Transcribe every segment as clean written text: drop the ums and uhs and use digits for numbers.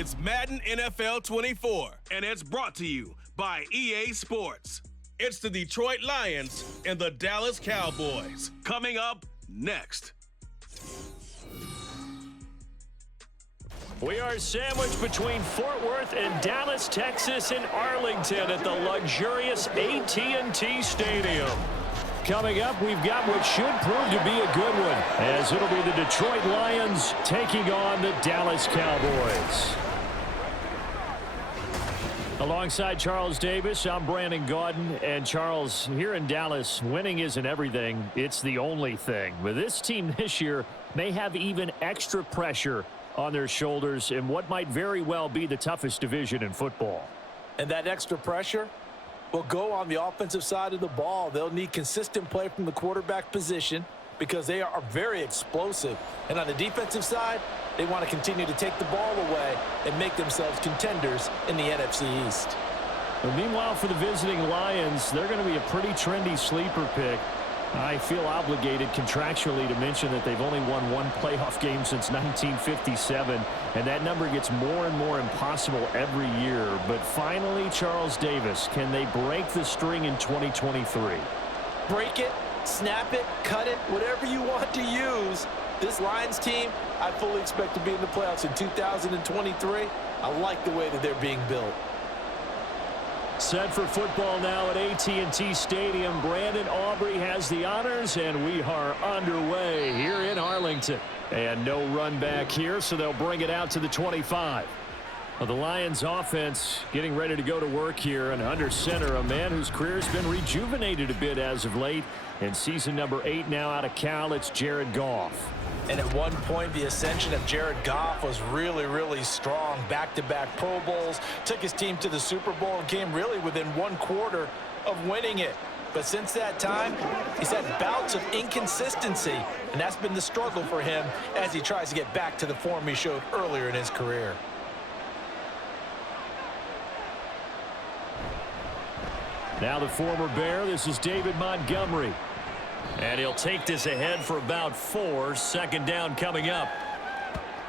It's Madden NFL 24, and it's brought to you by EA Sports. It's the Detroit Lions and the Dallas Cowboys. Coming up next. We are sandwiched between Fort Worth and Dallas, Texas, and Arlington at the luxurious AT&T Stadium. Coming up, we've got what should prove to be a good one, as it'll be the Detroit Lions taking on the Dallas Cowboys. Alongside Charles Davis, I'm Brandon Gaudin. And Charles, here in Dallas, winning isn't everything. It's the only thing. But this team this year may have even extra pressure on their shoulders in what might very well be the toughest division in football. And that extra pressure will go on the offensive side of the ball. They'll need consistent play from the quarterback position because they are very explosive. And on the defensive side, they want to continue to take the ball away and make themselves contenders in the NFC East. But meanwhile, for the visiting Lions, they're going to be a pretty trendy sleeper pick. I feel obligated contractually to mention that they've only won one playoff game since 1957, and that number gets more and more impossible every year. But finally, Charles Davis, can they break the string in 2023? Break it, snap it, cut it, whatever you want to use. This Lions team, I fully expect to be in the playoffs in 2023. I like the way that they're being built. Set for football now at AT&T Stadium. Brandon Aubrey has the honors, and we are underway here in Arlington. And no run back here, so they'll bring it out to the 25. Well, the Lions offense getting ready to go to work here, and under center, a man whose career has been rejuvenated a bit as of late. In season number 8 now out of Cal, it's Jared Goff. And at one point, the ascension of Jared Goff was really, really strong. Back-to-back Pro Bowls, took his team to the Super Bowl and came really within one quarter of winning it. But since that time, he's had bouts of inconsistency, and that's been the struggle for him as he tries to get back to the form he showed earlier in his career. Now the former Bear, this is David Montgomery. And he'll take this ahead for about 4. Second down coming up.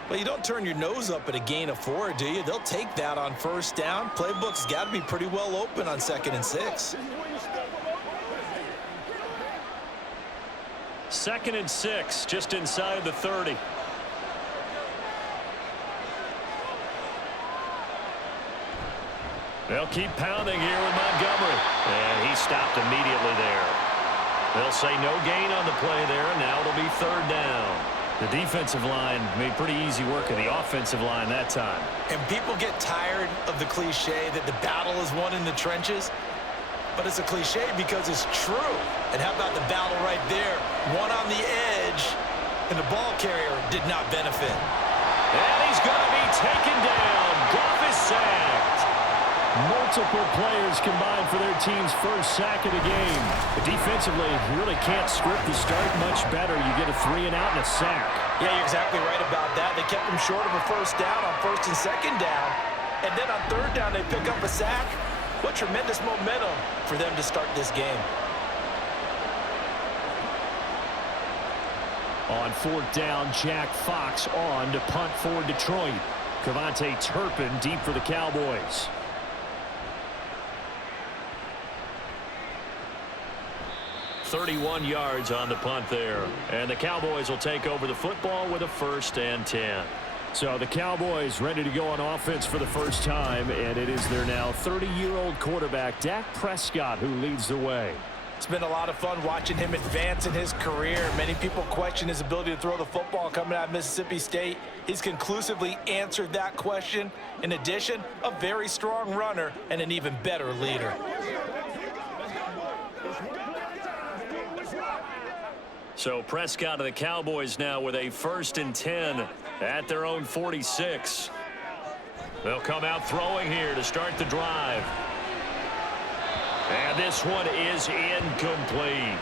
Well, you don't turn your nose up at a gain of 4, do you? They'll take that on first down. Playbook's got to be pretty well open on 2nd and 6. 2nd and 6, just inside the 30. They'll keep pounding here with Montgomery. And he stopped immediately there. They'll say no gain on the play there, and now it'll be 3rd down. The defensive line made pretty easy work of the offensive line that time. And people get tired of the cliche that the battle is won in the trenches, but it's a cliche because it's true. And how about the battle right there? One on the edge, and the ball carrier did not benefit. And he's going to be taken down. Goff is sacked. Multiple players combined for their team's first sack of the game. But defensively, you really can't script the start much better. You get a 3 and out and a sack. Yeah, you're exactly right about that. They kept them short of a first down on 1st and 2nd down. And then on 3rd down, they pick up a sack. What tremendous momentum for them to start this game. On 4th down, Jack Fox on to punt for Detroit. Cavante Turpin deep for the Cowboys. 31 yards on the punt there. And the Cowboys will take over the football with a 1st and 10. So the Cowboys ready to go on offense for the first time, and it is their now 30-year-old quarterback, Dak Prescott, who leads the way. It's been a lot of fun watching him advance in his career. Many people question his ability to throw the football coming out of Mississippi State. He's conclusively answered that question. In addition, a very strong runner and an even better leader. So Prescott of the Cowboys now with a 1st and 10 at their own 46. They'll come out throwing here to start the drive. And this one is incomplete.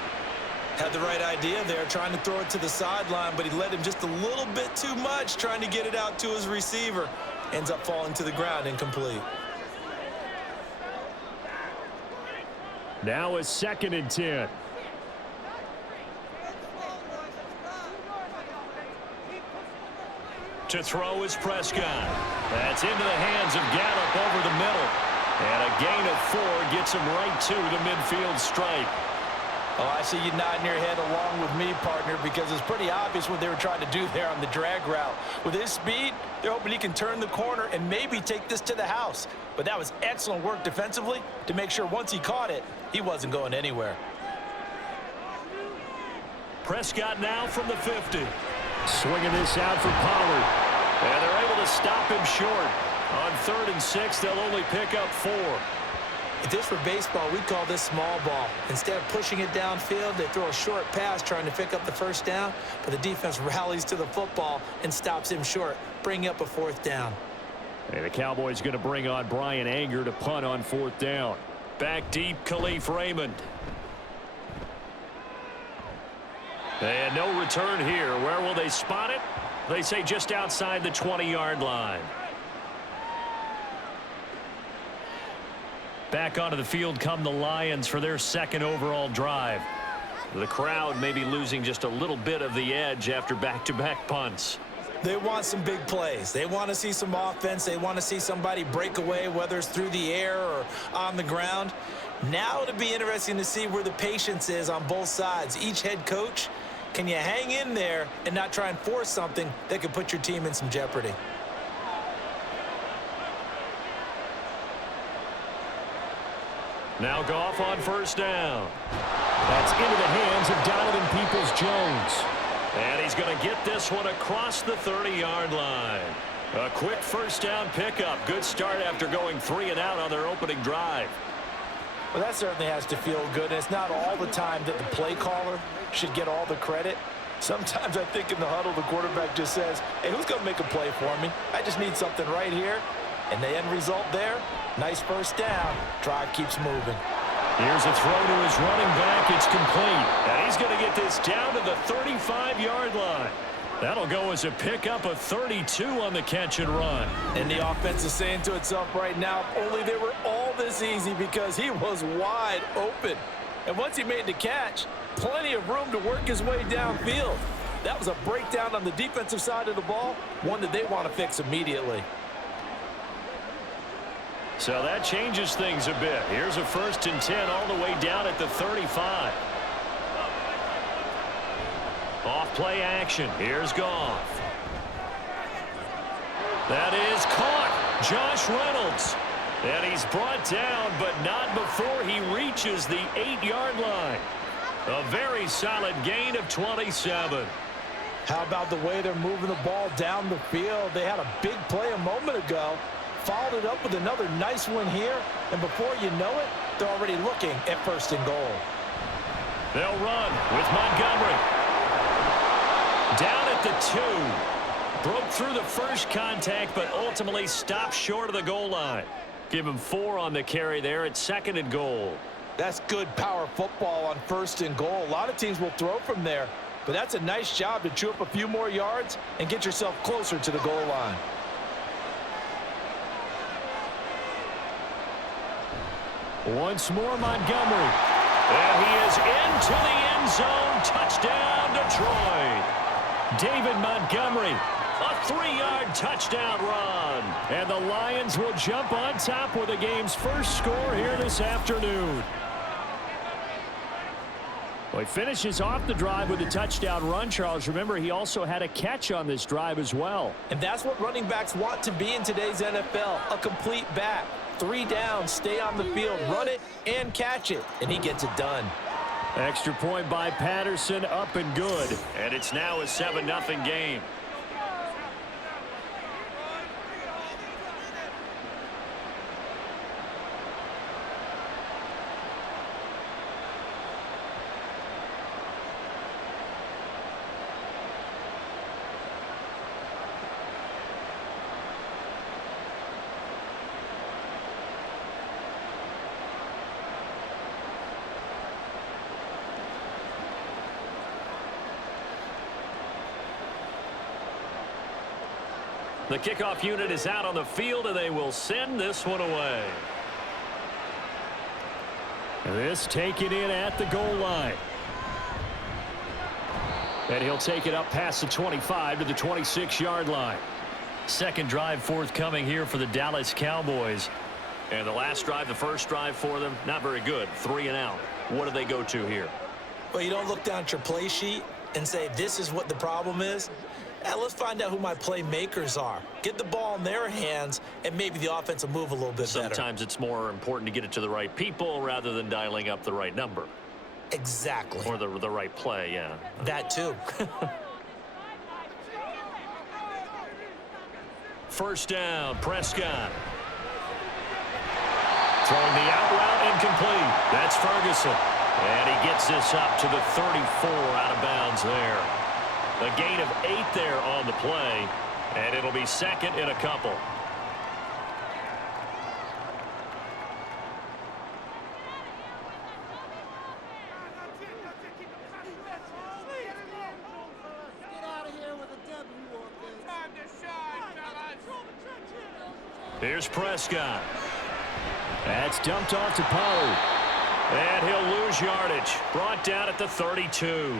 Had the right idea there, trying to throw it to the sideline, but he led him just a little bit too much, trying to get it out to his receiver. Ends up falling to the ground, incomplete. Now it's 2nd and 10. To throw is Prescott. That's into the hands of Gallup over the middle. And a gain of 4 gets him right to the midfield stripe. Oh, I see you nodding your head along with me, partner, because it's pretty obvious what they were trying to do there on the drag route. With his speed, they're hoping he can turn the corner and maybe take this to the house. But that was excellent work defensively to make sure once he caught it, he wasn't going anywhere. Prescott now from the 50. Swinging this out for Pollard. And they're able to stop him short. On 3rd and 6, they'll only pick up 4. If this were baseball, we'd call this small ball. Instead of pushing it downfield, they throw a short pass trying to pick up the first down, but the defense rallies to the football and stops him short, bringing up a 4th down. And the Cowboys going to bring on Brian Anger to punt on 4th down. Back deep, Khalif Raymond. And no return here. Where will they spot it? They say just outside the 20-yard line. Back onto the field come the Lions for their 2nd overall drive. The crowd may be losing just a little bit of the edge after back-to-back punts. They want some big plays. They want to see some offense. They want to see somebody break away, whether it's through the air or on the ground. Now it'll be interesting to see where the patience is on both sides. Each head coach, can you hang in there and not try and force something that could put your team in some jeopardy? Now Goff on 1st down. That's into the hands of Donovan Peoples-Jones. And he's going to get this one across the 30-yard line. A quick 1st down pickup. Good start after going 3 and out on their opening drive. Well, that certainly has to feel good. And it's not all the time that the play caller should get all the credit. Sometimes I think in the huddle, the quarterback just says, hey, who's going to make a play for me? I just need something right here. And the end result there, nice 1st down. Drive keeps moving. Here's a throw to his running back. It's complete. And he's going to get this down to the 35-yard line. That'll go as a pickup of 32 on the catch and run. And the offense is saying to itself right now, if only they were all this easy, because he was wide open. And once he made the catch, plenty of room to work his way downfield. That was a breakdown on the defensive side of the ball, one that they want to fix immediately. So that changes things a bit. Here's a 1st and 10 all the way down at the 35. Off play action. Here's Goff. That is caught. Josh Reynolds. And he's brought down, but not before he reaches the 8-yard line. A very solid gain of 27. How about the way they're moving the ball down the field? They had a big play a moment ago. Followed it up with another nice one here, and before you know it, they're already looking at 1st and goal. They'll run with Montgomery. Down at the 2. Broke through the first contact, but ultimately stopped short of the goal line. Give him 4 on the carry there at 2nd and goal. That's good power football on 1st and goal. A lot of teams will throw from there, but that's a nice job to chew up a few more yards and get yourself closer to the goal line. Once more, Montgomery. And he is into the end zone. Touchdown, Detroit. David Montgomery, a 3-yard touchdown run. And the Lions will jump on top with the game's first score here this afternoon. Well, he finishes off the drive with a touchdown run, Charles. Remember, he also had a catch on this drive as well. And that's what running backs want to be in today's NFL, a complete back. 3 downs, stay on the field, run it, and catch it. And he gets it done. Extra point by Patterson, up and good. And it's now a 7-0 game. The kickoff unit is out on the field, and they will send this one away. This taken in at the goal line. And he'll take it up past the 25 to the 26-yard line. Second drive forthcoming here for the Dallas Cowboys. And the last drive, the first drive for them, not very good. 3 and out. What do they go to here? Well, you don't look down at your play sheet and say, this is what the problem is. Let's find out who my playmakers are. Get the ball in their hands, and maybe the offense will move a little bit better. Sometimes it's more important to get it to the right people rather than dialing up the right number. Exactly. Or the right play, yeah. That too. First down, Prescott. Throwing the out route incomplete. That's Ferguson. And he gets this up to the 34 out of bounds there. A gain of 8 there on the play. And it'll be second in a couple. Here's Prescott. That's dumped off to Pollard. And he'll lose yardage. Brought down at the 32.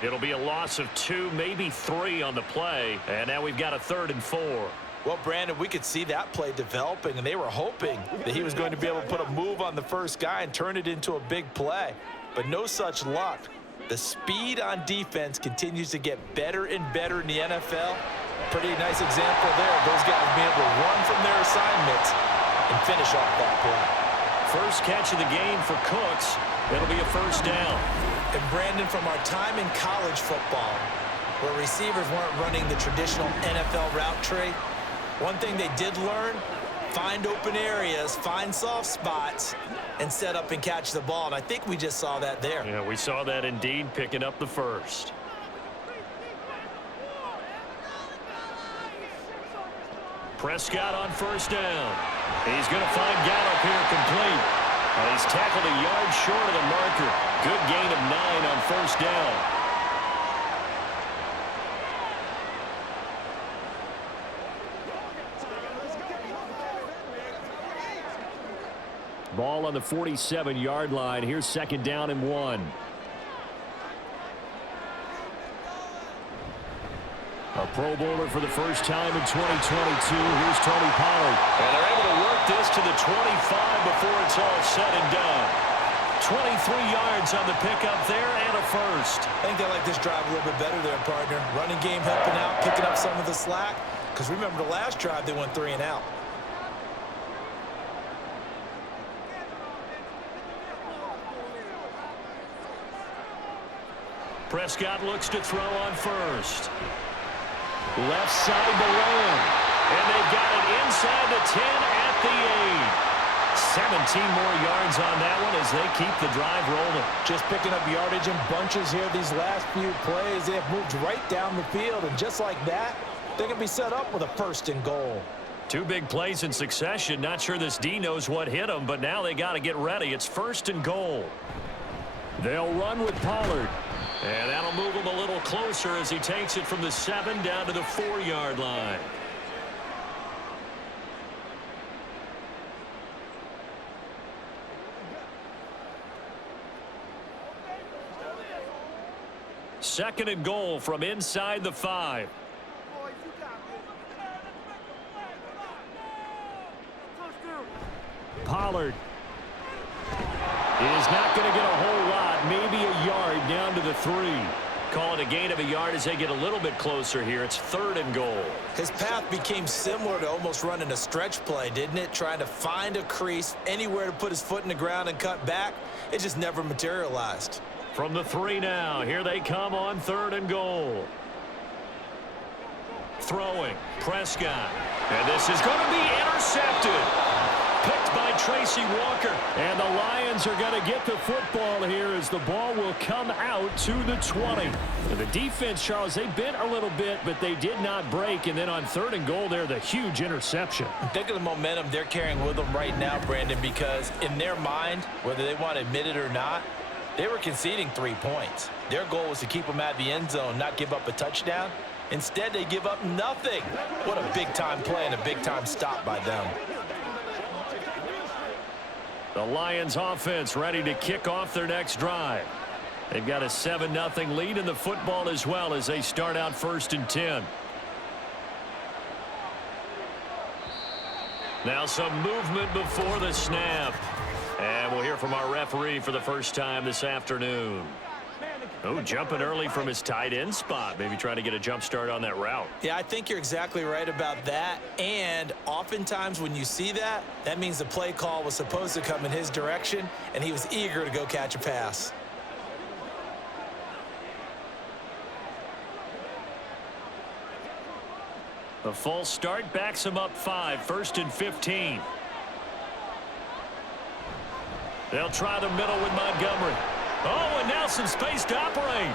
It'll be a loss of 2, maybe 3 on the play. And now we've got a 3rd and 4. Well, Brandon, we could see that play developing, and they were hoping that he was going to be able to put a move on the first guy and turn it into a big play. But no such luck. The speed on defense continues to get better and better in the NFL. Pretty nice example there of those guys being able to run from their assignments and finish off that play. First catch of the game for Cooks. It'll be a first down. And Brandon, from our time in college football, where receivers weren't running the traditional NFL route tree, one thing they did learn, find open areas, find soft spots, and set up and catch the ball. And I think we just saw that there. Yeah, we saw that indeed, picking up the first. Prescott on first down. He's going to find Gallup here complete. And he's tackled a yard short of the marker. Good gain of 9 on first down. Ball on the 47-yard line. Here's second down and 1. A Pro Bowler for the first time in 2022. Here's Tony Pollard. And they're able to work this to the 25 before it's all said and done. 23 yards on the pickup there and a first. I think they like this drive a little bit better there, partner. Running game helping out, picking up some of the slack. Because remember the last drive, they went 3 and out. Prescott looks to throw on first. Left side to Lamb. And they've got it inside the 10 at the 8. 17 more yards on that one as they keep the drive rolling. Just picking up yardage in bunches here these last few plays. They have moved right down the field, and just like that, they can be set up with a 1st and goal. 2 big plays in succession. Not sure this D knows what hit them, but now they got to get ready. It's 1st and goal. They'll run with Pollard. And that'll move him a little closer as he takes it from the 7 down to the 4-yard line. Second and goal from inside the 5. Pollard is not going to get a whole lot, maybe a yard down to the 3. Call it a gain of a yard as they get a little bit closer here. It's 3rd and goal. His path became similar to almost running a stretch play, didn't it? Trying to find a crease, anywhere to put his foot in the ground and cut back. It just never materialized. From the 3 now, here they come on 3rd and goal. Throwing, Prescott. And this is going to be intercepted. Picked by Tracy Walker. And the Lions are going to get the football here as the ball will come out to the 20. And the defense, Charles, they bent a little bit, but they did not break. And then on 3rd and goal there, the huge interception. Think of the momentum they're carrying with them right now, Brandon, because in their mind, whether they want to admit it or not, they were conceding 3 points. Their goal was to keep them at the end zone, not give up a touchdown. Instead, they give up nothing. What a big-time play and a big-time stop by them. The Lions offense ready to kick off their next drive. They've got a 7-0 lead in the football as well as they start out 1st and 10. Now some movement before the snap. And we'll hear from our referee for the first time this afternoon. Oh, jumping early from his tight end spot. Maybe trying to get a jump start on that route. Yeah, I think you're exactly right about that. And oftentimes when you see that, that means the play call was supposed to come in his direction, and he was eager to go catch a pass. A false start backs him up 5, 1st and 15. They'll try the middle with Montgomery. Oh, and now some space to operate.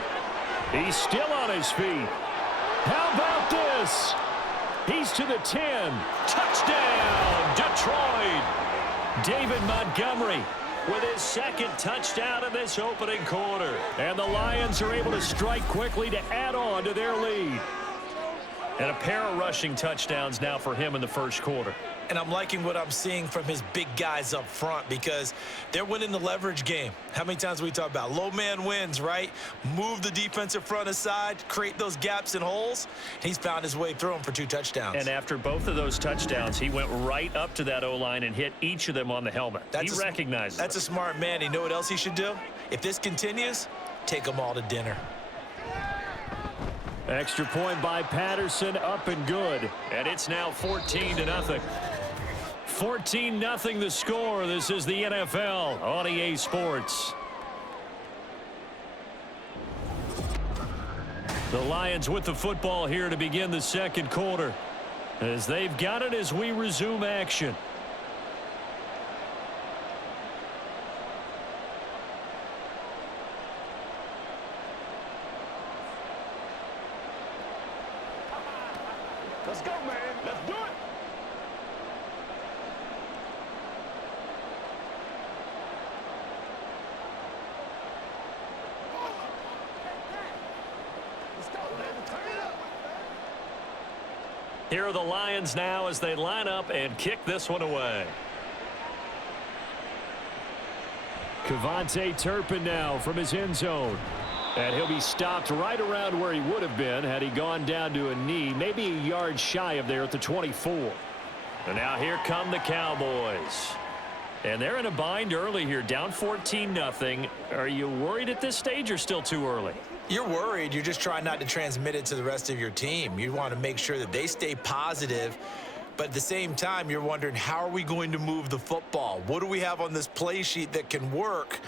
He's still on his feet. How about this? He's to the 10. Touchdown, Detroit. David Montgomery with his second touchdown in this opening quarter. And the Lions are able to strike quickly to add on to their lead. And a pair of rushing touchdowns now for him in the first quarter. And I'm liking what I'm seeing from his big guys up front because they're winning the leverage game. How many times we talk about low man wins, right? Move the defensive front aside, create those gaps and holes. He's found his way through them for 2 touchdowns. And after both of those touchdowns, he went right up to that O-line and hit each of them on the helmet. He recognized it. That's a smart man. You know what else he should do? If this continues, take them all to dinner. Extra point by Patterson, up and good. And it's now 14-0. 14-0 the score. This is the NFL on EA Sports. The Lions with the football here to begin the second quarter, as they've got it as we resume action. Let's go, man. Let's do it. Let's go, man. Turn it up. Here are the Lions now as they line up and kick this one away. Kevontae Turpin now from his end zone. And he'll be stopped right around where he would have been had he gone down to a knee, maybe a yard shy of there at the 24. And now here come the Cowboys. And they're in a bind early here, down 14-0. Are you worried at this stage or still too early? You're worried. You're just trying not to transmit it to the rest of your team. You want to make sure that they stay positive. But at the same time, you're wondering, how are we going to move the football? What do we have on this play sheet that can work?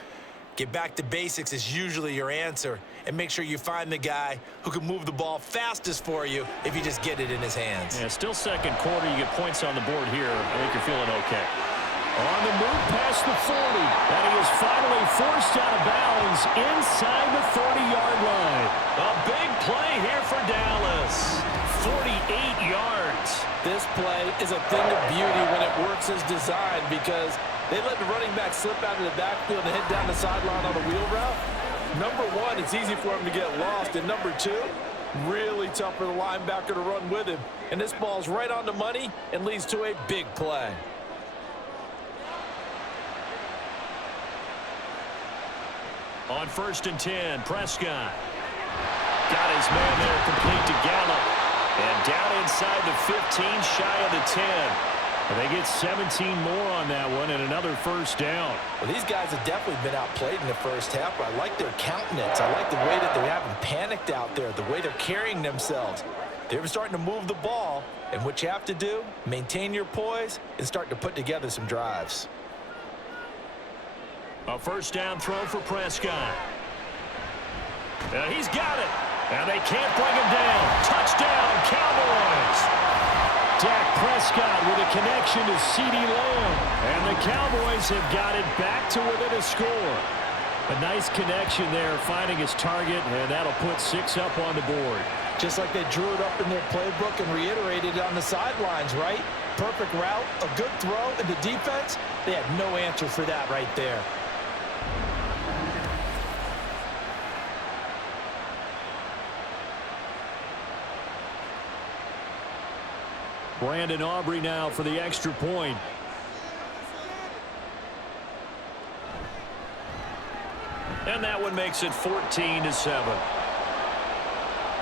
Get back to basics is usually your answer, and make sure you find the guy who can move the ball fastest for you if you just get it in his hands. Yeah, still second quarter. You get points on the board here. I think you're feeling okay. On the move past the 40, and he is finally forced out of bounds inside the 30-yard line. A big play here for Dallas. 48 yards. This play is a thing of beauty when it works as designed because they let the running back slip out of the backfield and head down the sideline on a wheel route. Number one, it's easy for him to get lost. And number two, really tough for the linebacker to run with him. And this ball's right on the money and leads to a big play. On 1st and 10, Prescott. Got his man there complete to Gallup. And down inside the 15, shy of the 10. And they get 17 more on that one and another first down. Well, these guys have definitely been outplayed in the first half, but I like their countenance. I like the way that they haven't panicked out there, the way they're carrying themselves. They're starting to move the ball, and what you have to do, maintain your poise and start to put together some drives. A first down throw for Prescott. He's got it. And they can't bring him down. Touchdown, Cowboys. Dak Prescott with a connection to CeeDee Lamb. And the Cowboys have got it back to within a score. A nice connection there, finding his target, and that'll put 6 up on the board. Just like they drew it up in their playbook and reiterated it on the sidelines, right? Perfect route, a good throw, and the defense, they had no answer for that right there. Brandon Aubrey now for the extra point. And that one makes it 14-7.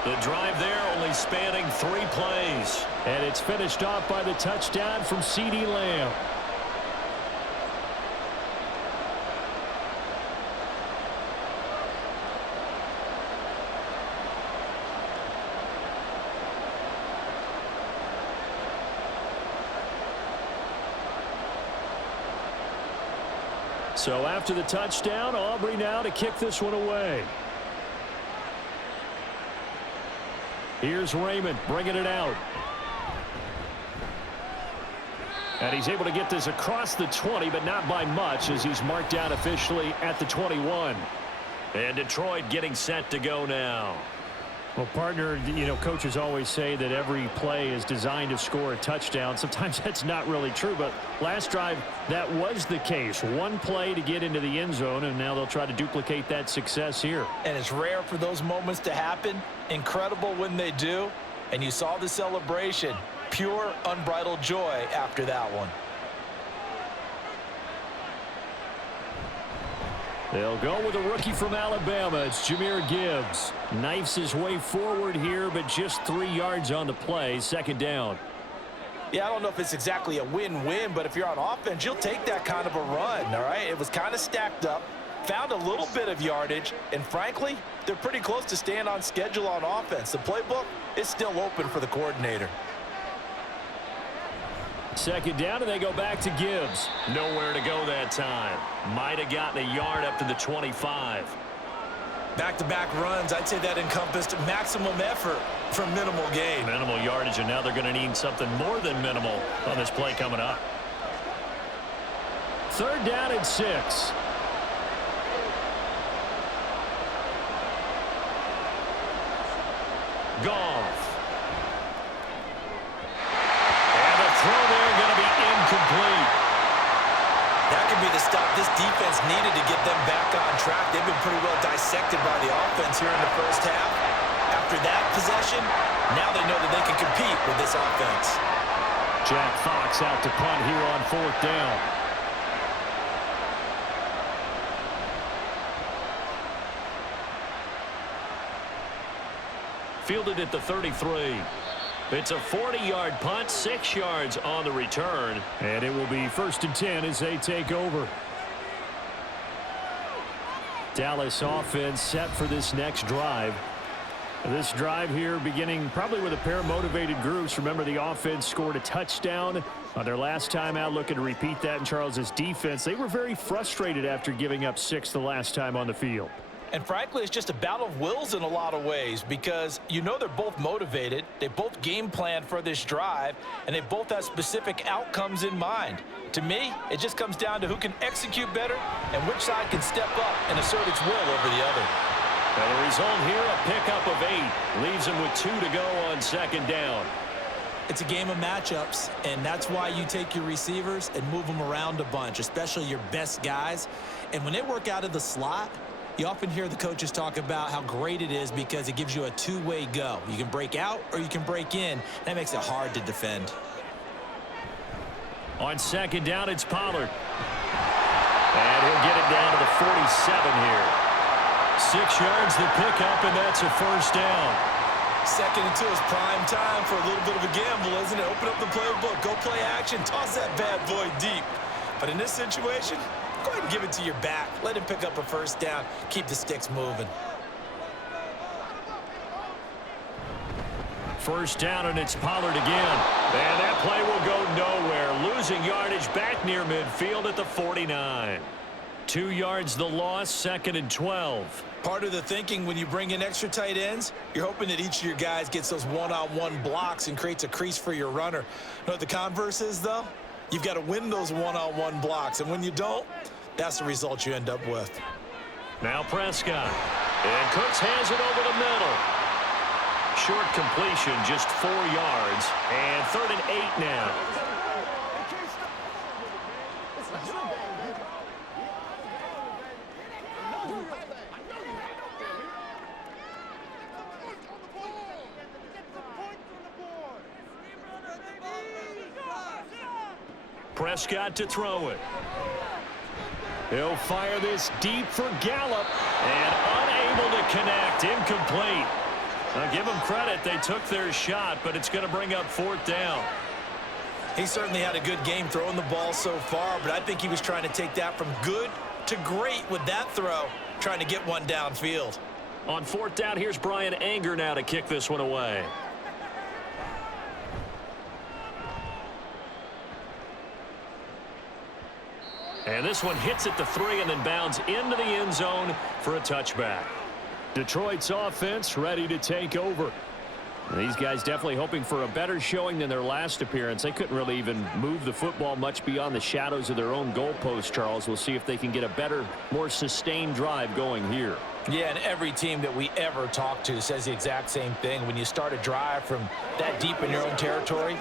The drive there only spanning 3 plays. And it's finished off by the touchdown from CeeDee Lamb. So after the touchdown, Aubrey now to kick this one away. Here's Raymond bringing it out. And he's able to get this across the 20, but not by much, as he's marked down officially at the 21. And Detroit getting set to go now. Well, partner, you know, coaches always say that every play is designed to score a touchdown. Sometimes that's not really true, but last drive, that was the case. One play to get into the end zone, and now they'll try to duplicate that success here. And it's rare for those moments to happen. Incredible when they do. And you saw the celebration. Pure, unbridled joy after that one. They'll go with a rookie from Alabama. It's Jahmyr Gibbs. Knifes his way forward here, but just 3 yards on the play. Second down. Yeah, I don't know if it's exactly a win-win, but if you're on offense, you'll take that kind of a run, all right? It was kind of stacked up, found a little bit of yardage, and frankly, they're pretty close to staying on schedule on offense. The playbook is still open for the coordinator. Second down, and they go back to Gibbs. Nowhere to go that time. Might have gotten a yard up to the 25. Back-to-back runs, I'd say that encompassed maximum effort for minimal gain. Minimal yardage, and now they're going to need something more than minimal on this play coming up. Third down and 6. Goff. And the throw there going to be incomplete. That could be the stop this defense needed to get them back on track. They've been pretty well dissected by the offense here in the first half. After that possession, now they know that they can compete with this offense. Jack Fox out to punt here on 4th down. Fielded at the 33. It's a 40-yard punt, 6 yards on the return. And it will be 1st and 10 as they take over. Dallas offense set for this next drive. This drive here beginning probably with a pair of motivated groups. Remember, the offense scored a touchdown on their last time out, looking to repeat that in Charles's defense. They were very frustrated after giving up 6 the last time on the field. And frankly, it's just a battle of wills in a lot of ways, because you know they're both motivated. They both game planned for this drive, and they both have specific outcomes in mind. To me, it just comes down to who can execute better and which side can step up and assert its will over the other. And the result here, a pickup of 8. Leaves them with 2 to go on 2nd down. It's a game of matchups, and that's why you take your receivers and move them around a bunch, especially your best guys. And when they work out of the slot, you often hear the coaches talk about how great it is because it gives you a two-way go. You can break out or you can break in. That makes it hard to defend. On 2nd down, it's Pollard. And he'll get it down to the 47 here. 6 yards the pickup, and that's a 1st down. 2nd and 2 is prime time for a little bit of a gamble, isn't it? Open up the playbook, go play action, toss that bad boy deep. But in this situation, go ahead and give it to your back. Let him pick up a 1st down. Keep the sticks moving. 1st down, and it's Pollard again. And that play will go nowhere. Losing yardage back near midfield at the 49. 2 yards the loss, 2nd and 12. Part of the thinking when you bring in extra tight ends, you're hoping that each of your guys gets those one-on-one blocks and creates a crease for your runner. You know what the converse is, though? You've got to win those one-on-one blocks, and when you don't, that's the result you end up with. Now Prescott. And Cooks has it over the middle. Short completion, just 4 yards. And 3rd and 8 now. Prescott to throw it. He'll fire this deep for Gallup, and unable to connect. Incomplete. I'll give them credit. They took their shot, but it's going to bring up 4th down. He certainly had a good game throwing the ball so far, but I think he was trying to take that from good to great with that throw, trying to get one downfield. On 4th down, here's Brian Anger now to kick this one away. And this one hits at the 3 and then bounds into the end zone for a touchback. Detroit's offense ready to take over. These guys definitely hoping for a better showing than their last appearance. They couldn't really even move the football much beyond the shadows of their own goalpost, Charles. We'll see if they can get a better, more sustained drive going here. Yeah, and every team that we ever talk to says the exact same thing. When you start a drive from that deep in your own territory,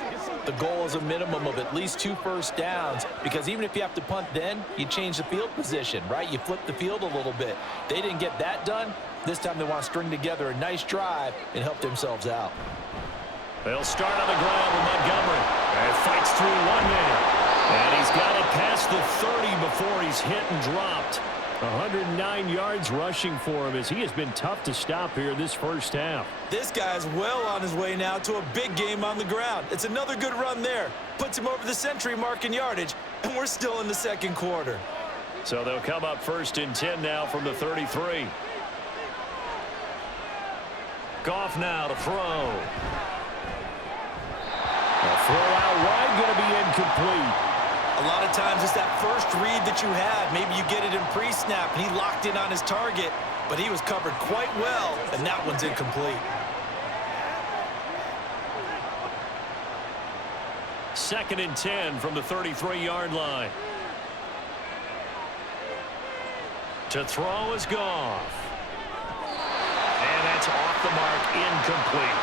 the goal is a minimum of at least 2 first downs, because even if you have to punt then, you change the field position, right? You flip the field a little bit. They didn't get that done. This time they want to string together a nice drive and help themselves out. They'll start on the ground with Montgomery. And fights through one man. And he's got it past the 30 before he's hit and dropped. 109 yards rushing for him as he has been tough to stop here this first half. This guy's well on his way now to a big game on the ground. It's another good run there. Puts him over the century mark in yardage, and we're still in the second quarter. So they'll come up 1st and 10 now from the 33. Goff now to throw. A throw out wide, going to be incomplete. A lot of times it's that first read that you had. Maybe you get it in pre-snap, and he locked in on his target, but he was covered quite well, and that one's incomplete. 2nd and 10 from the 33-yard line. To throw is Goff. And that's off the mark, incomplete.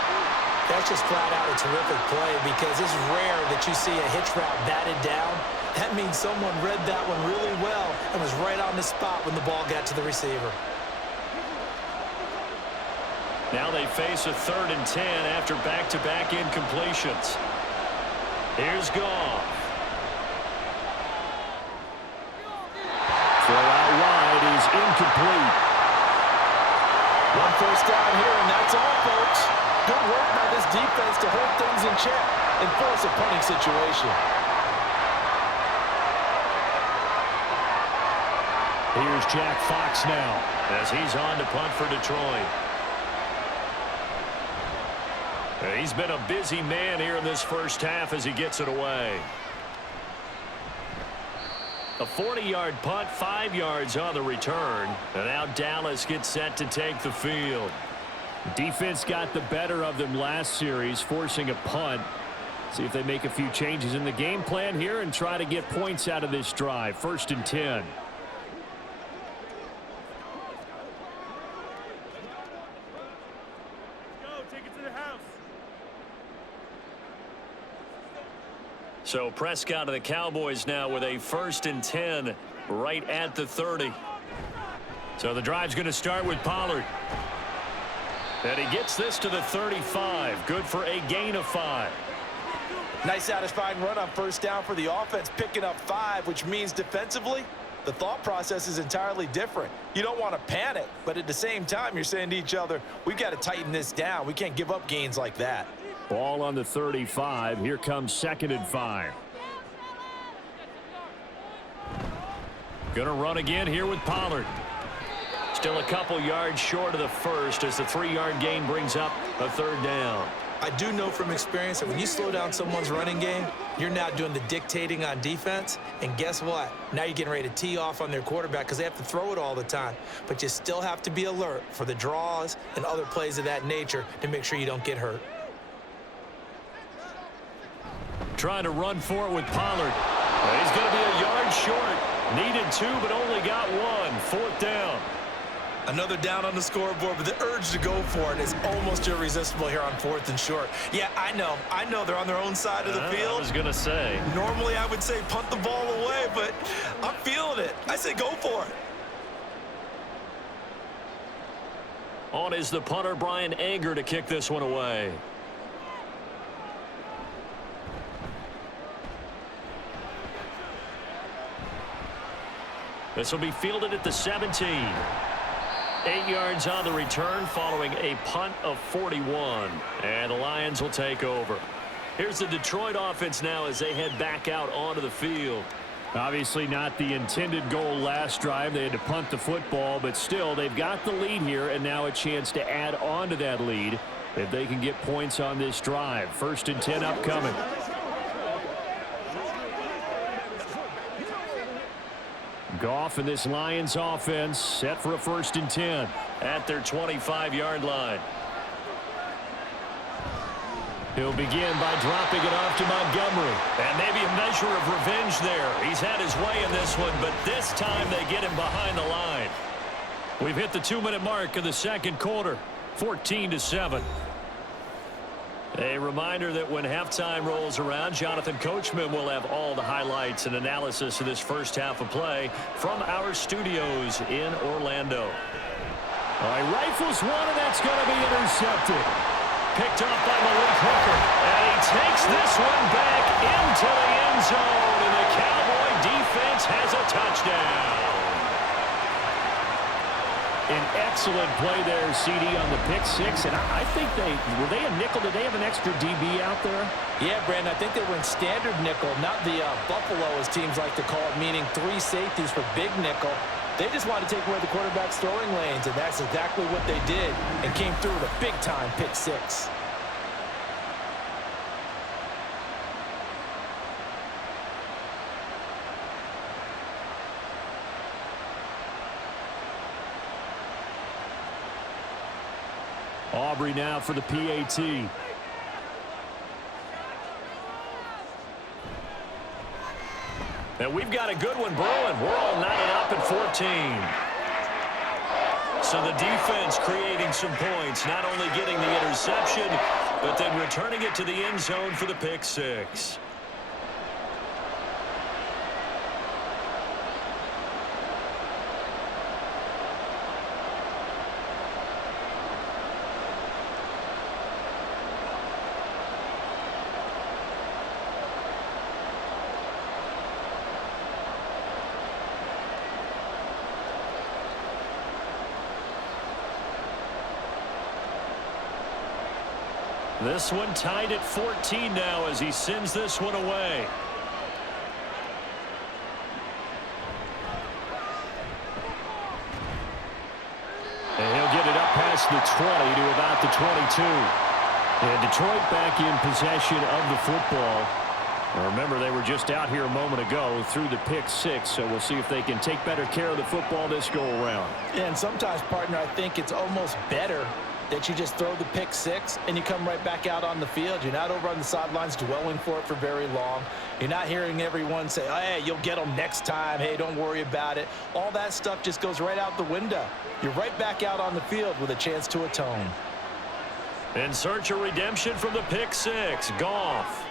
That's just flat out a terrific play, because it's rare that you see a hitch route batted down. That means someone read that one really well and was right on the spot when the ball got to the receiver. Now they face a 3rd and 10 after back-to-back incompletions. Here's Goff. Throw out wide is incomplete. 1 first down here, and that's all, folks. Good work by this defense to hold things in check and force a punting situation. Here's Jack Fox now as he's on to punt for Detroit. He's been a busy man here in this first half as he gets it away. A 40-yard punt, 5 yards on the return. And now Dallas gets set to take the field. Defense got the better of them last series, forcing a punt. See if they make a few changes in the game plan here and try to get points out of this drive. 1st and 10. So Prescott of the Cowboys now with a 1st and 10 right at the 30. So the drive's going to start with Pollard. And he gets this to the 35. Good for a gain of 5. Nice satisfying run on 1st down for the offense, picking up 5, which means defensively, the thought process is entirely different. You don't want to panic, but at the same time, you're saying to each other, we've got to tighten this down. We can't give up gains like that. Ball on the 35. Here comes 2nd and 5. Gonna run again here with Pollard. Still a couple yards short of the first as the 3-yard gain brings up a 3rd down. I do know from experience that when you slow down someone's running game, you're now doing the dictating on defense. And guess what? Now you're getting ready to tee off on their quarterback because they have to throw it all the time. But you still have to be alert for the draws and other plays of that nature to make sure you don't get hurt. Trying to run for it with Pollard. He's going to be a yard short. Needed 2, but only got 1. 4th down. Another down on the scoreboard, but the urge to go for it is almost irresistible here on 4th and short. Yeah, I know they're on their own side of the field. I was going to say. Normally I would say punt the ball away, but I'm feeling it. I say go for it. On is the punter, Brian Anger, to kick this one away. This will be fielded at the 17. 8 yards on the return following a punt of 41. And the Lions will take over. Here's the Detroit offense now as they head back out onto the field. Obviously not the intended goal last drive. They had to punt the football, but still they've got the lead here and now a chance to add on to that lead if they can get points on this drive. 1st and 10 upcoming. Goff and this Lions offense set for a 1st and 10 at their 25-yard line. He'll begin by dropping it off to Montgomery. And maybe a measure of revenge there. He's had his way in this one, but this time they get him behind the line. We've hit the 2-minute mark of the 2nd quarter, 14-7. A reminder that when halftime rolls around, Jonathan Coachman will have all the highlights and analysis of this first half of play from our studios in Orlando. All right, rifles one, and that's going to be intercepted. Picked up by Malik Hooker, and he takes this one back into the end zone, and the Cowboy defense has a touchdown. An excellent play there, CD, on the pick six, and I think were they a nickel? Did they have an extra DB out there? Yeah, Brandon, I think they were in standard nickel, not the Buffalo, as teams like to call it, meaning 3 safeties for big nickel. They just wanted to take away the quarterback's throwing lanes, and that's exactly what they did, and came through with a big-time pick six. Aubrey now for the PAT. And we've got a good one brewing. We're all knotted up at 14. So the defense creating some points, not only getting the interception, but then returning it to the end zone for the pick six. This one tied at 14 now as he sends this one away. And he'll get it up past the 20 to about the 22. And Detroit back in possession of the football. Now remember, they were just out here a moment ago through the pick six, so we'll see if they can take better care of the football this go-around. Yeah, and sometimes, partner, I think it's almost better that you just throw the pick six and you come right back out on the field. You're not over on the sidelines dwelling for it for very long. You're not hearing everyone say, oh, hey, you'll get them next time. Hey, don't worry about it. All that stuff just goes right out the window. You're right back out on the field with a chance to atone. In search of redemption from the pick six, Goff.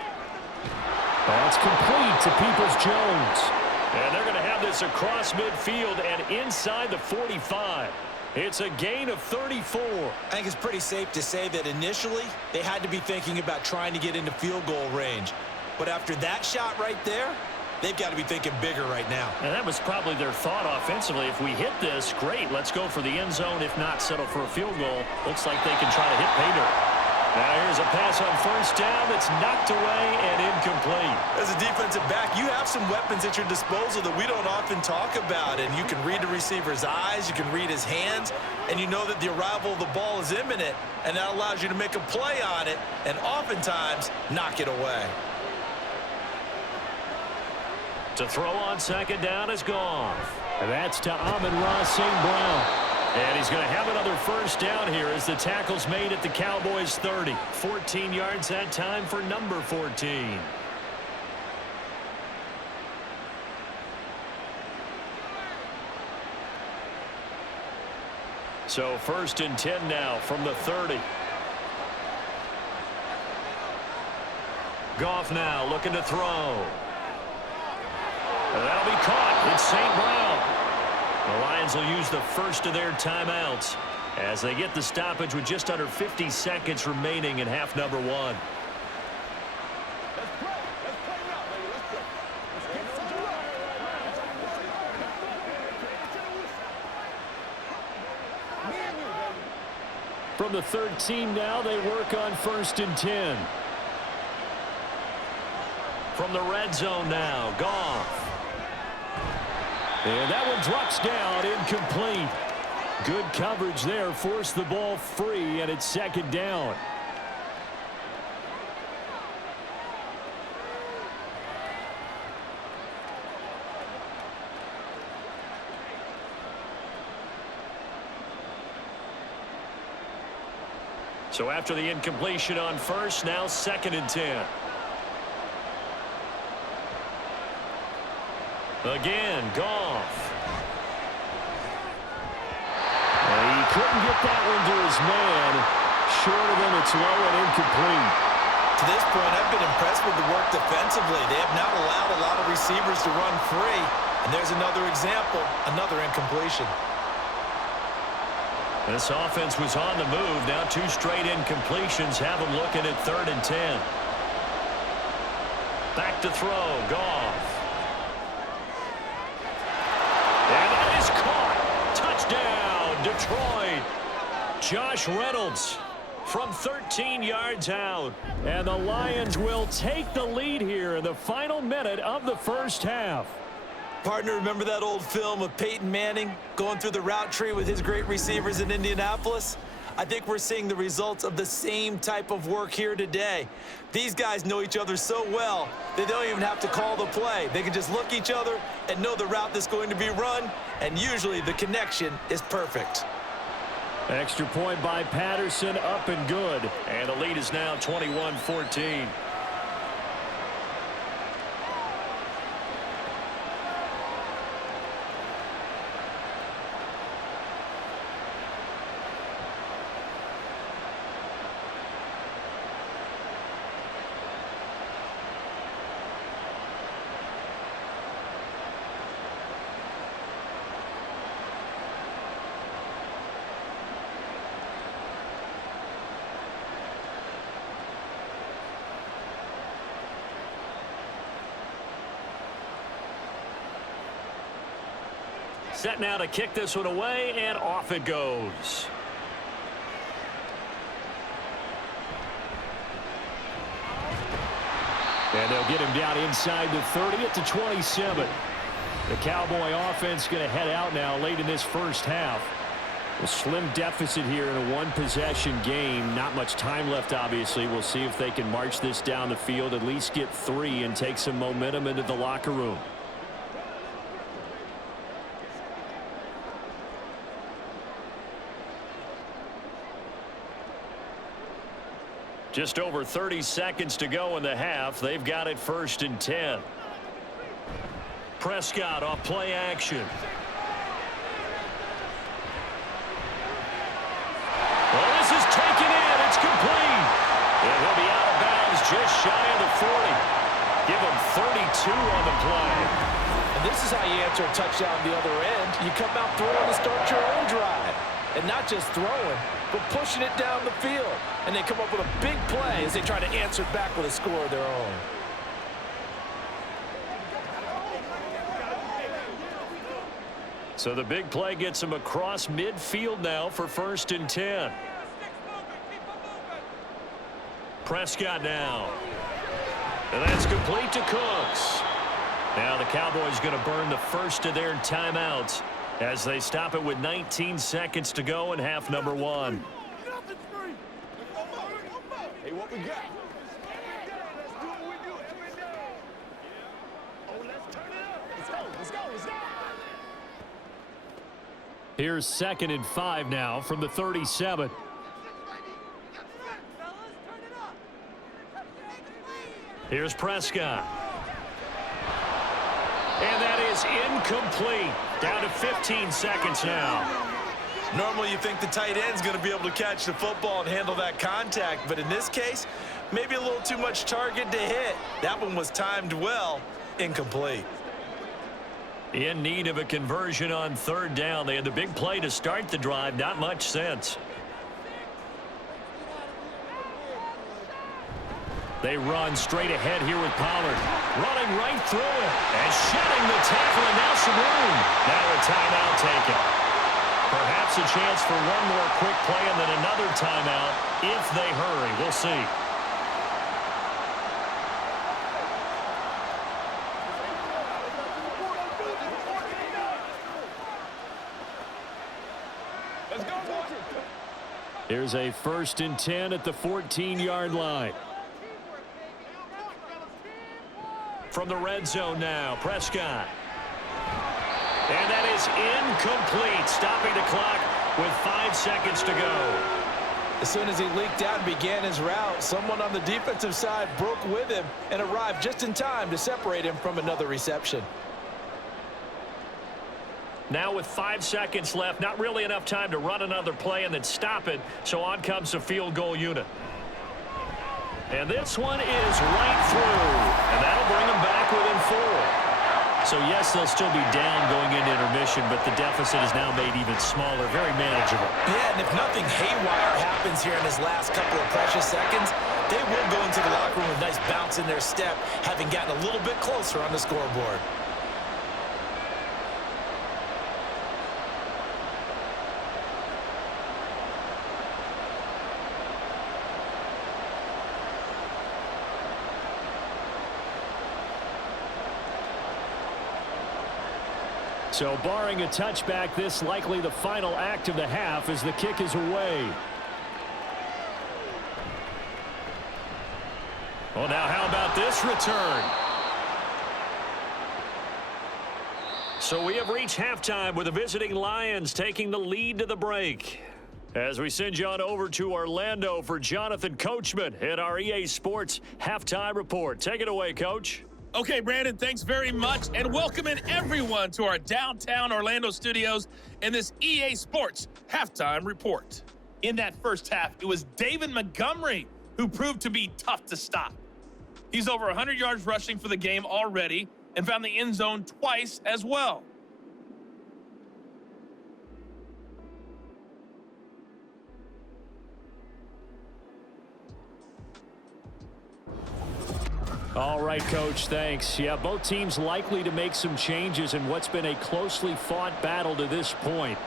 That's complete to Peoples-Jones. And they're going to have this across midfield and inside the 45. It's a gain of 34. I think it's pretty safe to say that initially they had to be thinking about trying to get into field goal range. But after that shot right there, they've got to be thinking bigger right now. And that was probably their thought offensively. If we hit this, great, let's go for the end zone. If not, settle for a field goal. Looks like they can try to hit pay dirt. Now here's a pass on first down that's knocked away and incomplete. As a defensive back, you have some weapons at your disposal that we don't often talk about. And you can read the receiver's eyes, you can read his hands, and you know that the arrival of the ball is imminent, and that allows you to make a play on it and oftentimes knock it away. To throw on second down is Goff. And that's to Amon-Ra St. Brown. And he's going to have another first down here as the tackle's made at the Cowboys 30. 14 yards that time for number 14. So 1st and 10 now from the 30. Goff now looking to throw. And that'll be caught. It's St. Brown. The Lions will use the first of their timeouts as they get the stoppage with just under 50 seconds remaining in half number 1. from the 13 now. They work on 1st and 10. From the red zone now, Goff. And that one drops down, incomplete. Good coverage there, forced the ball free, and it's 2nd down. So after the incompletion on 1st, now 2nd and 10. Again, Goff. He couldn't get that one to his man. Shorter than it's low and incomplete. To this point, I've been impressed with the work defensively. They have not allowed a lot of receivers to run free. And there's another example, another incompletion. This offense was on the move. Now 2 straight incompletions have them looking at 3rd and 10. Back to throw, Goff. And that is caught. Touchdown, Detroit. Josh Reynolds from 13 yards out. And the Lions will take the lead here in the final minute of the 1st half. Partner, remember that old film of Peyton Manning going through the route tree with his great receivers in Indianapolis? I think we're seeing the results of the same type of work here today. These guys know each other so well, they don't even have to call the play. They can just look each other and know the route that's going to be run, and usually the connection is perfect. Extra point by Patterson, up and good. And the lead is now 21-14. Set now to kick this one away, and off it goes. And they'll get him down inside the 30 at the 27. The Cowboy offense going to head out now late in this 1st half. A slim deficit here in a 1-possession game. Not much time left, obviously. We'll see if they can march this down the field, at least get 3, and take some momentum into the locker room. Just over 30 seconds to go in the half. They've got it 1st and 10. Prescott off play action. Well, this is taken in. It's complete. And he'll be out of bounds just shy of the 40. Give him 32 on the play. And this is how you answer a touchdown the other end. You come out throwing to start your own drive. And not just throwing, but pushing it down the field. And they come up with a big play as they try to answer back with a score of their own. So the big play gets them across midfield now for 1st and 10. Prescott now. And that's complete to Cooks. Now the Cowboys going to burn the first of their timeouts as they stop it with 19 seconds to go in half number 1. Hey, what we got? Let's do what we do every day. Oh, let's turn it up. Let's go, let's go, let's go. Here's 2nd and 5 now from the 37. Here's Prescott. And that is incomplete. Down to 15 seconds now. Normally you think the tight end's going to be able to catch the football and handle that contact, but in this case, maybe a little too much target to hit. That one was timed well. Incomplete. In need of a conversion on 3rd down. They had the big play to start the drive. Not much sense. They run straight ahead here with Pollard. Running right through it. And shedding the tackle, and now some room. Now a timeout taken. Perhaps a chance for one more quick play and then another timeout if they hurry. We'll see. Here's a 1st and 10 at the 14-yard line. From the red zone now, Prescott. And that is incomplete, stopping the clock with 5 seconds to go. As soon as he leaked out and began his route, someone on the defensive side broke with him and arrived just in time to separate him from another reception. Now with 5 seconds left, not really enough time to run another play and then stop it, so on comes the field goal unit. And this one is right through, and that'll bring them back within 4. So, yes, they'll still be down going into intermission, but the deficit is now made even smaller, very manageable. Yeah, and if nothing haywire happens here in his last couple of precious seconds, they will go into the locker room with a nice bounce in their step, having gotten a little bit closer on the scoreboard. So barring a touchback, this likely the final act of the half as the kick is away. Well, now how about this return? So we have reached halftime with the visiting Lions taking the lead to the break. As we send you on over to Orlando for Jonathan Coachman at our EA Sports Halftime Report. Take it away, Coach. Okay, Brandon, thanks very much, and welcoming everyone to our downtown Orlando studios in this EA Sports Halftime Report. In that first half, it was David Montgomery who proved to be tough to stop. He's over 100 yards rushing for the game already and found the end zone twice as well. All right, Coach, thanks. Yeah, both teams likely to make some changes in what's been a closely fought battle to this point.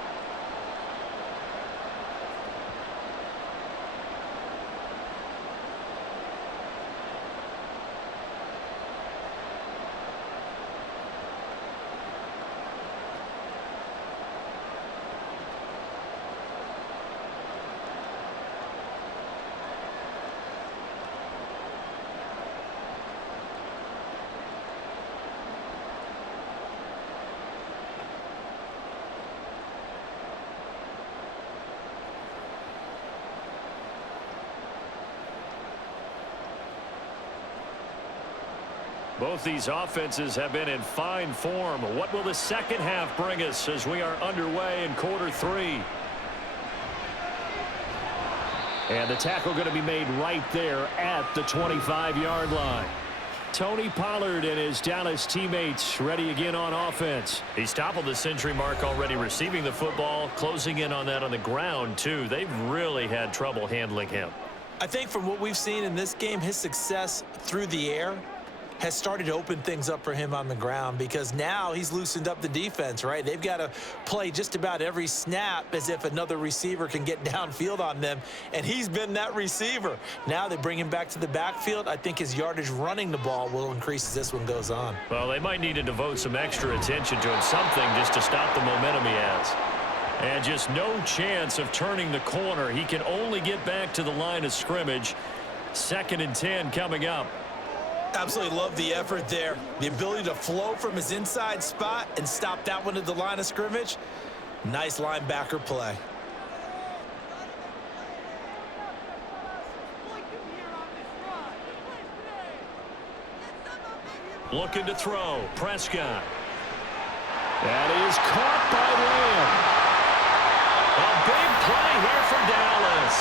Both these offenses have been in fine form. What will the second half bring us as we are underway in quarter 3? And the tackle going to be made right there at the 25-yard line. Tony Pollard and his Dallas teammates ready again on offense. He's toppled the century mark already receiving the football, closing in on that on the ground, too. They've really had trouble handling him. I think from what we've seen in this game, his success through the air has started to open things up for him on the ground, because now he's loosened up the defense, right? They've got to play just about every snap as if another receiver can get downfield on them, and he's been that receiver. Now they bring him back to the backfield. I think his yardage running the ball will increase as this one goes on. Well, they might need to devote some extra attention to him, something just to stop the momentum he has. And just no chance of turning the corner. He can only get back to the line of scrimmage. 2nd and 10 coming up. Absolutely love the effort there. The ability to flow from his inside spot and stop that one at the line of scrimmage. Nice linebacker play. Looking to throw. Prescott. That is caught by Lamb. A big play here for Dallas.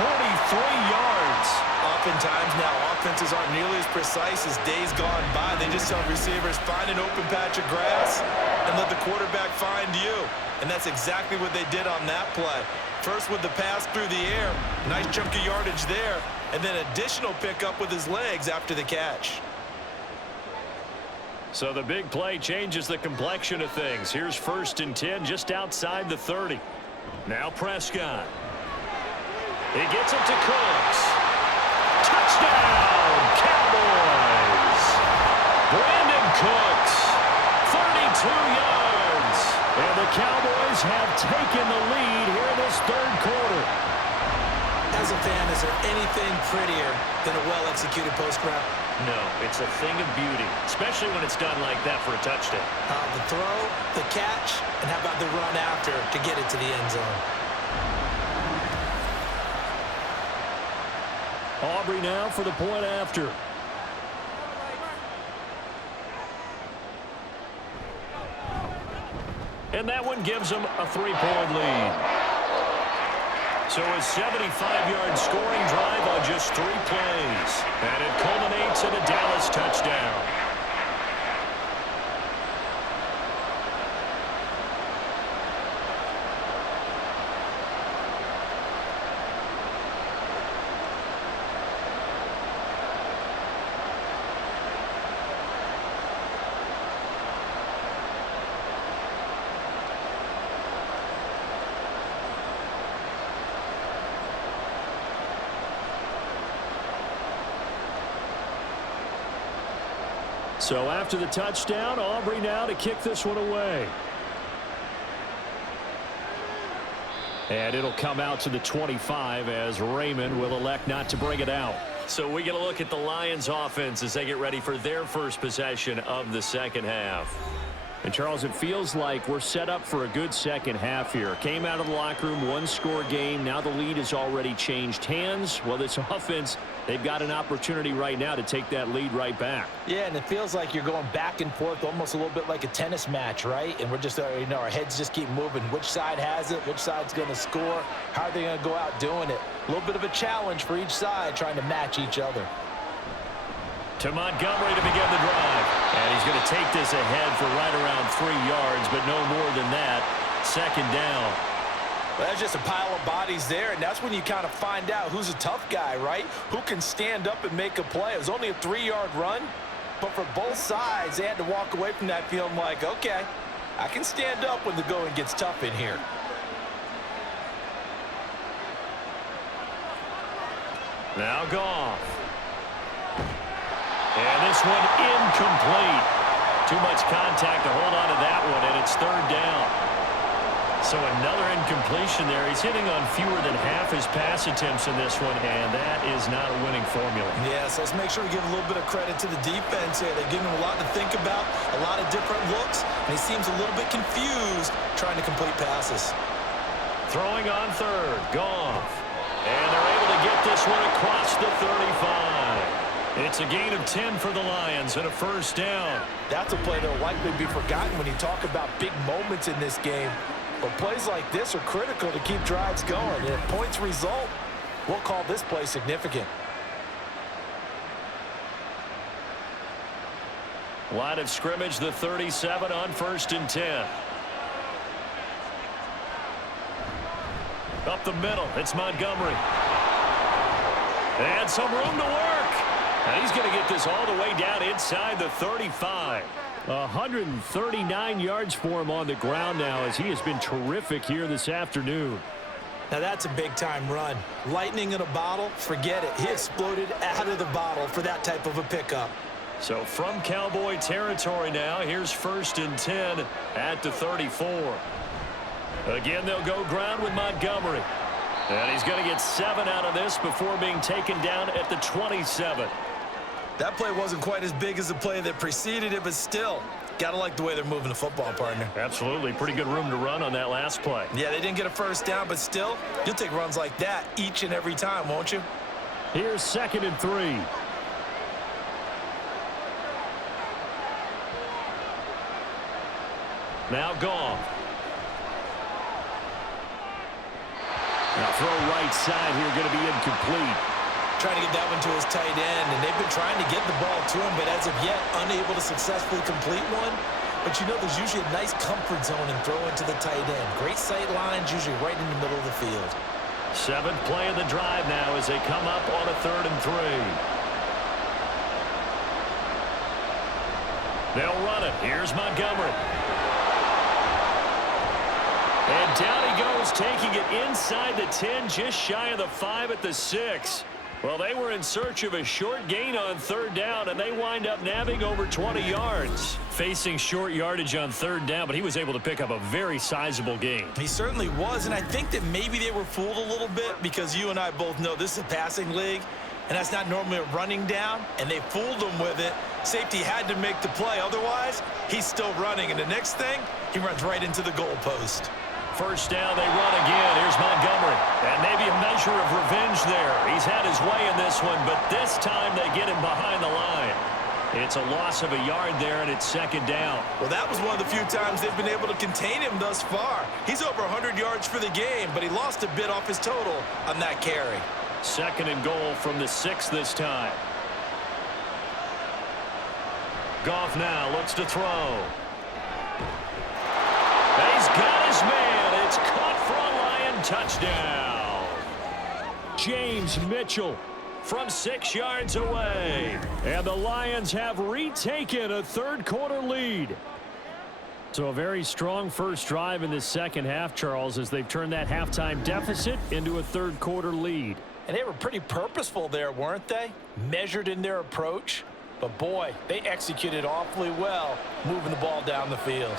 43 yards. Oftentimes now offenses aren't nearly as precise as days gone by. They just tell receivers, find an open patch of grass and let the quarterback find you. And that's exactly what they did on that play. First with the pass through the air, nice chunk of yardage there, and then additional pickup with his legs after the catch. So the big play changes the complexion of things. Here's 1st and 10 just outside the 30. Now Prescott. He gets it to Cooks. Touchdown, Cowboys. Brandon Cooks, 32 yards. And the Cowboys have taken the lead here in this 3rd quarter. As a fan, is there anything prettier than a well-executed post route? No, it's a thing of beauty, especially when it's done like that for a touchdown. The throw, the catch, and how about the run after to get it to the end zone? Aubrey now for the point after. And that one gives them a 3-point lead. So a 75-yard scoring drive on just 3 plays. And it culminates in a Dallas touchdown. So after the touchdown, Aubrey now to kick this one away. And it'll come out to the 25 as Raymond will elect not to bring it out. So we get a look at the Lions offense as they get ready for their first possession of the 2nd half. And Charles, it feels like we're set up for a good second half here. Came out of the locker room, 1-score game. Now the lead has already changed hands. Well, this offense, they've got an opportunity right now to take that lead right back. Yeah, and it feels like you're going back and forth, almost a little bit like a tennis match, right? And we're just, our heads just keep moving. Which side has it? Which side's going to score? How are they going to go out doing it? A little bit of a challenge for each side, trying to match each other. To Montgomery to begin the drive. And he's going to take this ahead for right around 3 yards, but no more than that. 2nd down. Well, that's just a pile of bodies there, and that's when you kind of find out who's a tough guy, right? Who can stand up and make a play. It was only a 3-yard run, but for both sides, they had to walk away from that feeling like, okay, I can stand up when the going gets tough in here. Now Goff. And this one incomplete. Too much contact to hold on to that one, and it's 3rd down. So another incompletion there. He's hitting on fewer than half his pass attempts in this one, and that is not a winning formula. Yeah, so let's make sure we give a little bit of credit to the defense here. They're giving him a lot to think about, a lot of different looks, and he seems a little bit confused trying to complete passes. Throwing on 3rd, Goff. And they're able to get this one across the 35. It's a gain of 10 for the Lions and a 1st down. That's a play that will likely be forgotten when you talk about big moments in this game. But plays like this are critical to keep drives going. And if points result, we'll call this play significant. Line of scrimmage, the 37 on 1st and 10. Up the middle, it's Montgomery. And some room to work. And he's going to get this all the way down inside the 35. 139 yards for him on the ground now as he has been terrific here this afternoon. Now that's a big-time run. Lightning in a bottle, forget it. He exploded out of the bottle for that type of a pickup. So from Cowboy territory now, here's 1st and 10 at the 34. Again, they'll go ground with Montgomery. And he's going to get 7 out of this before being taken down at the 27. That play wasn't quite as big as the play that preceded it, but still, got to like the way they're moving the football, partner. Absolutely. Pretty good room to run on that last play. Yeah, they didn't get a 1st down, but still, you'll take runs like that each and every time, won't you? Here's 2nd and 3. Now Goff. Now throw right side here, going to be incomplete. Trying to get that one to his tight end, and they've been trying to get the ball to him, but as of yet, unable to successfully complete one. But you know, there's usually a nice comfort zone in throwing to the tight end. Great sight lines, usually right in the middle of the field. 7th play of the drive now as they come up on a 3rd and 3. They'll run it. Here's Montgomery. And down he goes, taking it inside the 10, just shy of the 5 at the 6. Well, they were in search of a short gain on third down, and they wind up nabbing over 20 yards. Facing short yardage on third down, but he was able to pick up a very sizable gain. He certainly was, and I think that maybe they were fooled a little bit because you and I both know this is a passing league, and that's not normally a running down, and they fooled him with it. Safety had to make the play. Otherwise, he's still running, and the next thing, he runs right into the goalpost. First down, they run again. Here's Montgomery. And maybe a measure of revenge there. He's had his way in this one, but this time they get him behind the line. It's a loss of a yard there, and it's second down. Well, that was one of the few times they've been able to contain him thus far. He's over 100 yards for the game, but he lost a bit off his total on that carry. Second and goal from the 6 this time. Goff now looks to throw. He's got his man. It's caught for a Lion touchdown. James Mitchell from 6 yards away. And the Lions have retaken a third-quarter lead. So a very strong first drive in the second half, Charles, as they've turned that halftime deficit into a third-quarter lead. And they were pretty purposeful there, weren't they? Measured in their approach. But, boy, they executed awfully well moving the ball down the field.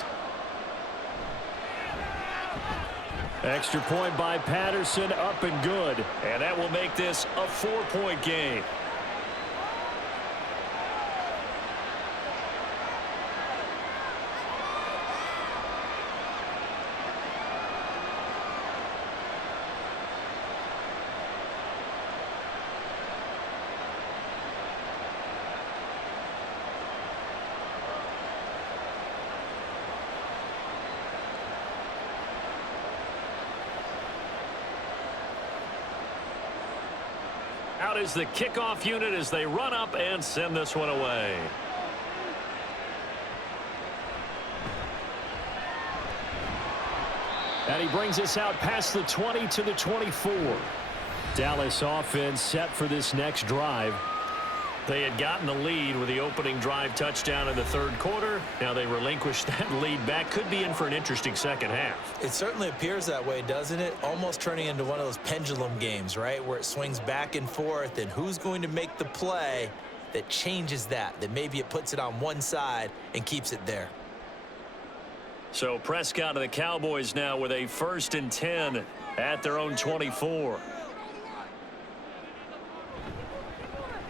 Extra point by Patterson, up and good. And that will make this a 4-point game. Out is the kickoff unit as they run up and send this one away. And he brings us out past the 20 to the 24. Dallas offense set for this next drive. They had gotten the lead with the opening drive touchdown in the third quarter. Now they relinquished that lead back. Could be in for an interesting second half. It certainly appears that way, doesn't it? Almost turning into one of those pendulum games, right? Where it swings back and forth, and who's going to make the play that changes that maybe it puts it on one side and keeps it there. So Prescott and the Cowboys now with a 1st and 10 at their own 24.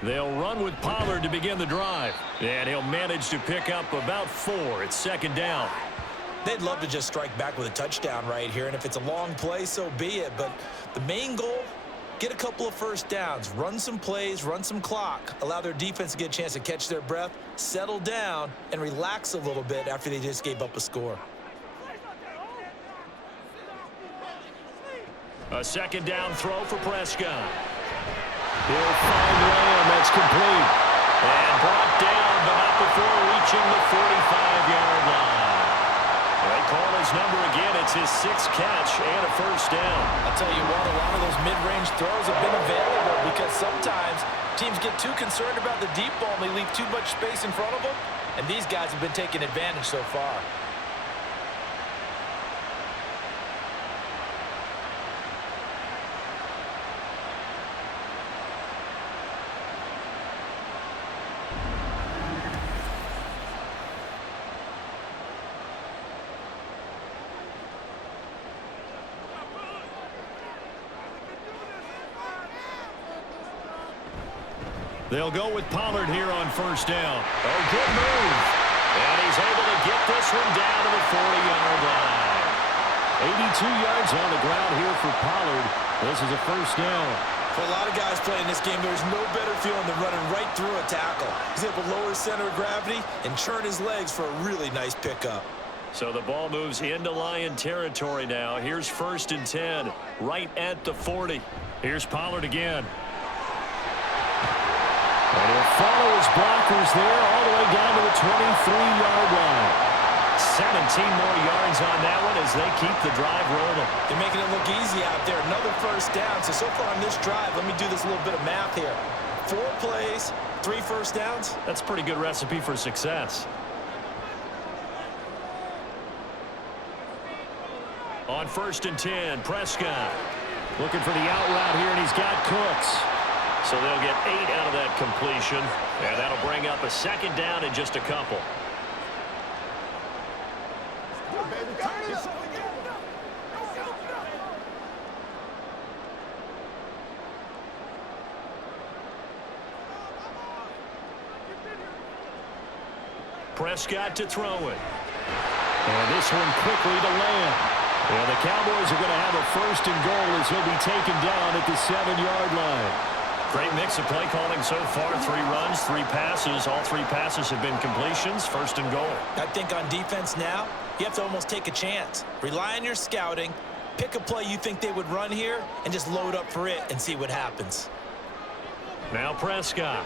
They'll run with Pollard to begin the drive. And he'll manage to pick up about 4. It's second down. They'd love to just strike back with a touchdown right here. And if it's a long play, so be it. But the main goal, get a couple of first downs. Run some plays, run some clock. Allow their defense to get a chance to catch their breath, settle down, and relax a little bit after they just gave up a score. A second down throw for Prescott. He'll find Lamb. That's complete. And brought down, but not before reaching the 45-yard line. They call his number again. It's his 6th catch and a first down. I'll tell you what, a lot of those mid-range throws have been available because sometimes teams get too concerned about the deep ball and they leave too much space in front of them. And these guys have been taking advantage so far. They'll go with Pollard here on first down. Oh, good move. And he's able to get this one down to the 40-yard line. 82 yards on the ground here for Pollard. This is a first down. For a lot of guys playing this game, there's no better feeling than running right through a tackle. He's able to lower his center of gravity and churn his legs for a really nice pickup. So the ball moves into Lion territory now. Here's 1st and 10, right at the 40. Here's Pollard again. And he'll follow his blockers there all the way down to the 23-yard line. 17 more yards on that one as they keep the drive rolling. They're making it look easy out there. Another first down. So far on this drive, let me do this little bit of math here. 4 plays, 3 first downs. That's a pretty good recipe for success. On 1st and 10, Prescott looking for the out route here, and he's got Cooks. So they'll get 8 out of that completion, and that'll bring up a 2nd down in just a couple. Prescott to throw it. And this one quickly to land. And the Cowboys are going to have a 1st and goal as he'll be taken down at the 7-yard line. Great mix of play calling so far. 3 runs, 3 passes. All 3 passes have been completions. 1st and goal. I think on defense now, you have to almost take a chance. Rely on your scouting. Pick a play you think they would run here and just load up for it and see what happens. Now Prescott.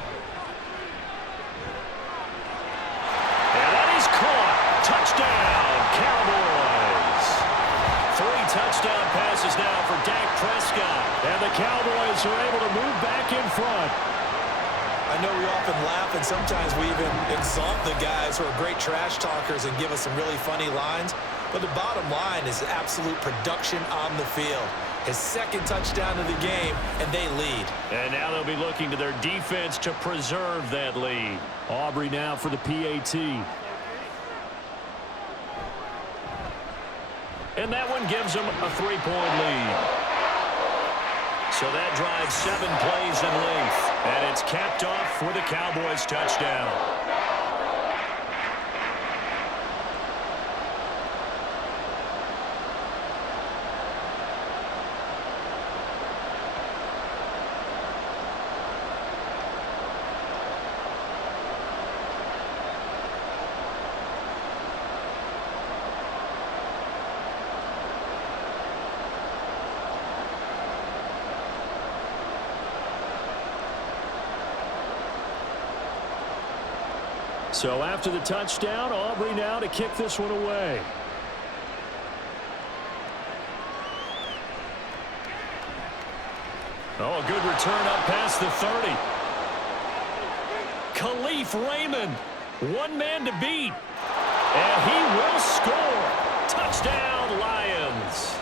And that is caught. Touchdown, Cowboys. 3 touchdown passes now for Dak Prescott. And the Cowboys are able to move back in front. I know we often laugh, and sometimes we even exalt the guys who are great trash talkers and give us some really funny lines. But the bottom line is absolute production on the field. His 2nd touchdown of the game, and they lead. And now they'll be looking to their defense to preserve that lead. Aubrey now for the PAT. And that one gives them a 3-point lead. So that drives 7 plays in length. And it's capped off with a Cowboys touchdown. So after the touchdown, Aubrey now to kick this one away. Oh, a good return up past the 30. Khalif Raymond, 1 man to beat. And he will score. Touchdown, Lions.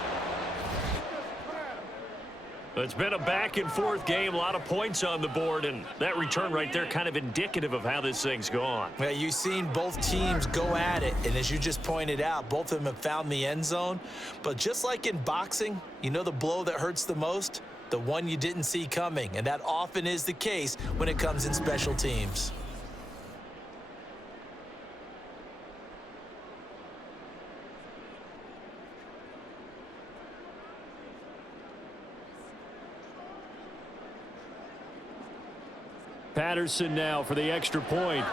It's been a back-and-forth game, a lot of points on the board, and that return right there kind of indicative of how this thing's gone. Yeah, you've seen both teams go at it, and as you just pointed out, both of them have found the end zone. But just like in boxing, you know the blow that hurts the most? The one you didn't see coming, and that often is the case when it comes in special teams. Patterson now for the extra point.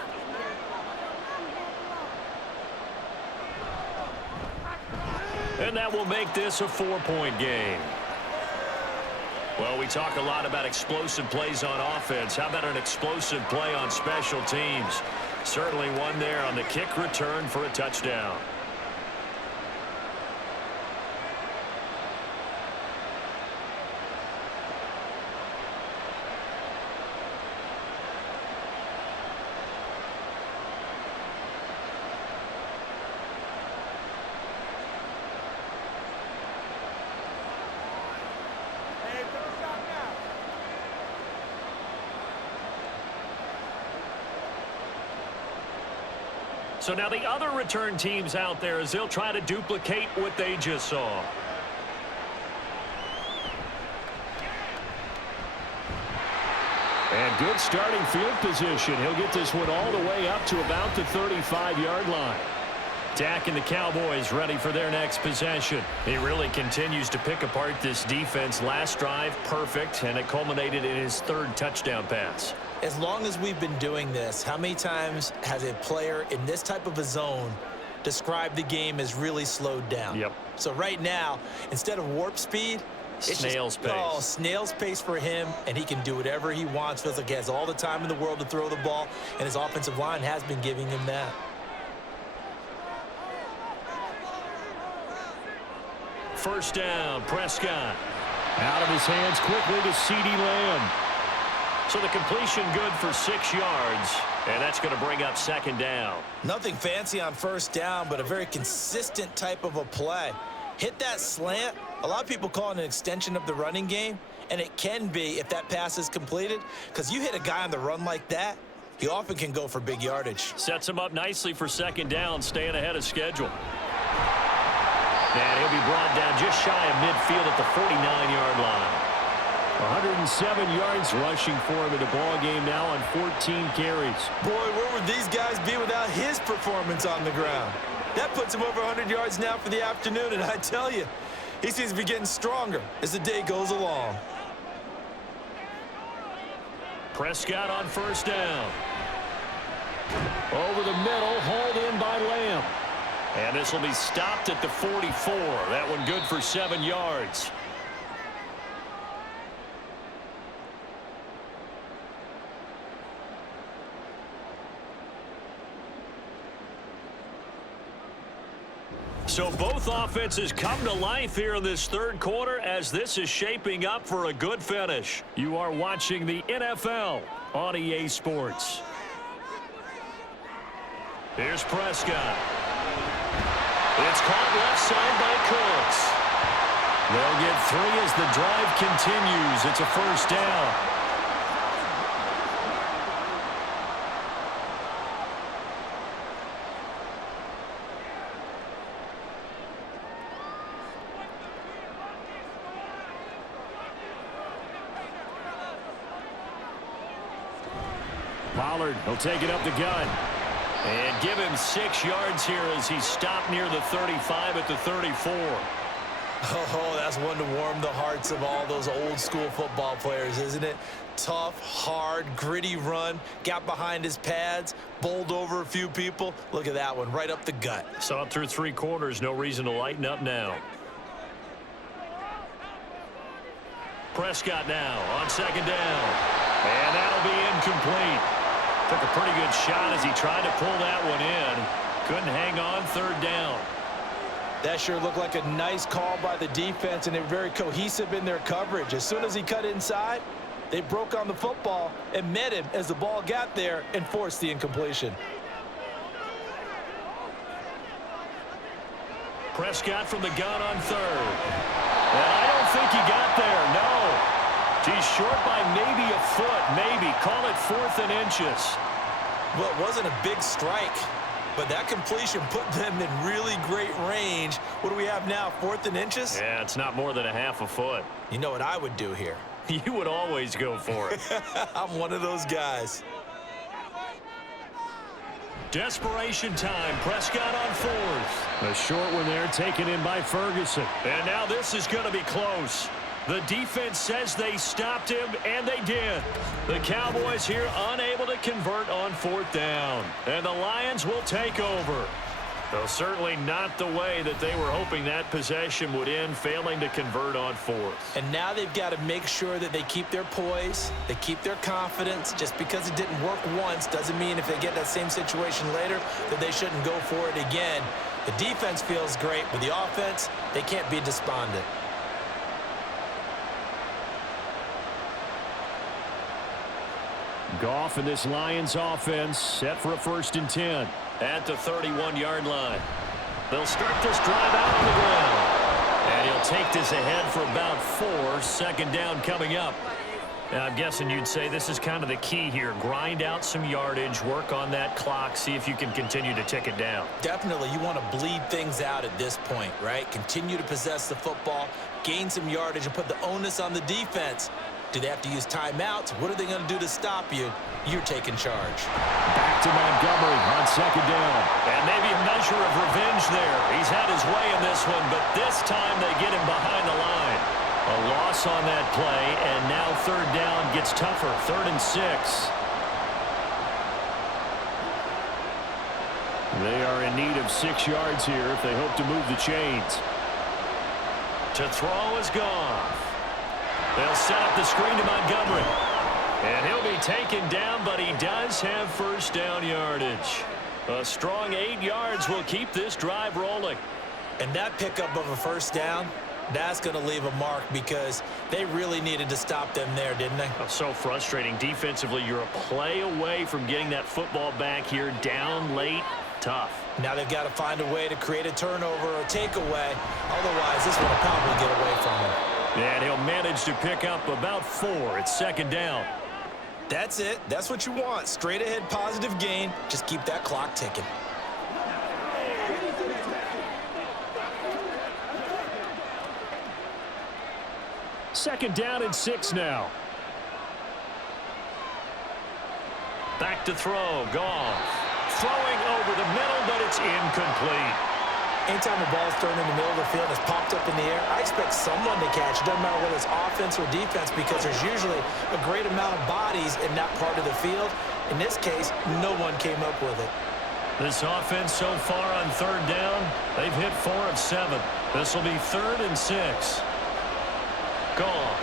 And that will make this a 4-point game. Well, we talk a lot about explosive plays on offense. How about an explosive play on special teams? Certainly one there on the kick return for a touchdown. So now the other return teams out there as they'll try to duplicate what they just saw. And good starting field position. He'll get this one all the way up to about the 35-yard line. Dak and the Cowboys ready for their next possession. He really continues to pick apart this defense. Last drive, perfect, and it culminated in his 3rd touchdown pass. As long as we've been doing this, how many times has a player in this type of a zone described the game as really slowed down? Yep. So right now, instead of warp speed, it's snail's pace. Oh, snail's pace for him, and he can do whatever he wants. Feels like he has all the time in the world to throw the ball, and his offensive line has been giving him that. First down, Prescott. Out of his hands quickly to CeeDee Lamb. So the completion good for 6 yards, and that's going to bring up 2nd down. Nothing fancy on first down, but a very consistent type of a play. hit that slant. A lot of people call it an extension of the running game, and it can be if that pass is completed, because you hit a guy on the run like that, he often can go for big yardage. Sets him up nicely for second down, staying ahead of schedule. And he'll be brought down just shy of midfield at the 49-yard line. 107 yards rushing for him in the ball game now on 14 carries. Boy, where would these guys be without his performance on the ground? That puts him over 100 yards now for the afternoon, and I tell you, he seems to be getting stronger as the day goes along. Prescott on first down. Over the middle, hauled in by Lamb. And this will be stopped at the 44. That one good for 7 yards. So both offenses come to life here in this third quarter as this is shaping up for a good finish. You are watching the NFL on EA Sports. Here's Prescott. It's caught left side by Cooks. They'll get 3 as the drive continues. It's a first down. Pollard will take it up the gun. And give him 6 yards here as he stopped near the 35 at the 34. Oh, that's one to warm the hearts of all those old school football players, isn't it? Tough, hard, gritty run. Got behind his pads, bowled over a few people. Look at that one, right up the gut. Saw it through 3 quarters. No reason to lighten up now. Prescott now on second down. And that'll be incomplete. Took a pretty good shot as he tried to pull that one in. Couldn't hang on third down. That sure looked like a nice call by the defense, and they were very cohesive in their coverage. As soon as he cut inside, they broke on the football and met him as the ball got there and forced the incompletion. Prescott from the gun on third. And I don't think he got there, no. He's short by maybe a foot, maybe. Call it 4th and inches. Well, it wasn't a big strike, but that completion put them in really great range. What do we have now, 4th and inches? Yeah, it's not more than a half a foot. You know what I would do here? You would always go for it. I'm one of those guys. Desperation time. Prescott on 4th. A short one there taken in by Ferguson. And now this is going to be close. The defense says they stopped him, and they did. The Cowboys here unable to convert on 4th down. And the Lions will take over. Though certainly not the way that they were hoping that possession would end, failing to convert on 4th. And now they've got to make sure that they keep their poise, they keep their confidence. Just because it didn't work once doesn't mean if they get that same situation later that they shouldn't go for it again. The defense feels great, but the offense, they can't be despondent. Goff and this Lions offense set for a 1st and 10 at the 31-yard line. They'll start this drive out on the ground. And he'll take this ahead for about 4. 2nd down coming up. Now, I'm guessing you'd say this is kind of the key here. Grind out some yardage, work on that clock, see if you can continue to tick it down. Definitely, you want to bleed things out at this point, right? Continue to possess the football, gain some yardage, and put the onus on the defense. Do they have to use timeouts? What are they going to do to stop you? You're taking charge. Back to Montgomery on 2nd down. And maybe a measure of revenge there. He's had his way in this one, but this time they get him behind the line. A loss on that play, and now 3rd down gets tougher. 3rd and 6. They are in need of 6 yards here if they hope to move the chains. To throw is Goff. They'll set up the screen to Montgomery. And he'll be taken down, but he does have 1st down yardage. A strong 8 yards will keep this drive rolling. And that pickup of a 1st down, that's going to leave a mark because they really needed to stop them there, didn't they? Oh, so frustrating. Defensively, you're a play away from getting that football back here down late. tough. Now they've got to find a way to create a turnover or takeaway. Otherwise, this one will probably get away from him. And he'll manage to pick up about 4. It's second down. That's it. That's what you want. Straight ahead positive gain. Just keep that clock ticking. Second down and 6 now. Back to throw. Goff. Throwing over the middle, but it's incomplete. Anytime the ball's thrown in the middle of the field and it's popped up in the air, I expect someone to catch it. Doesn't matter whether it's offense or defense, because there's usually a great amount of bodies in that part of the field. In this case, no one came up with it. This offense so far on third down, they've hit 4 of 7. This will be 3rd and 6. Goff.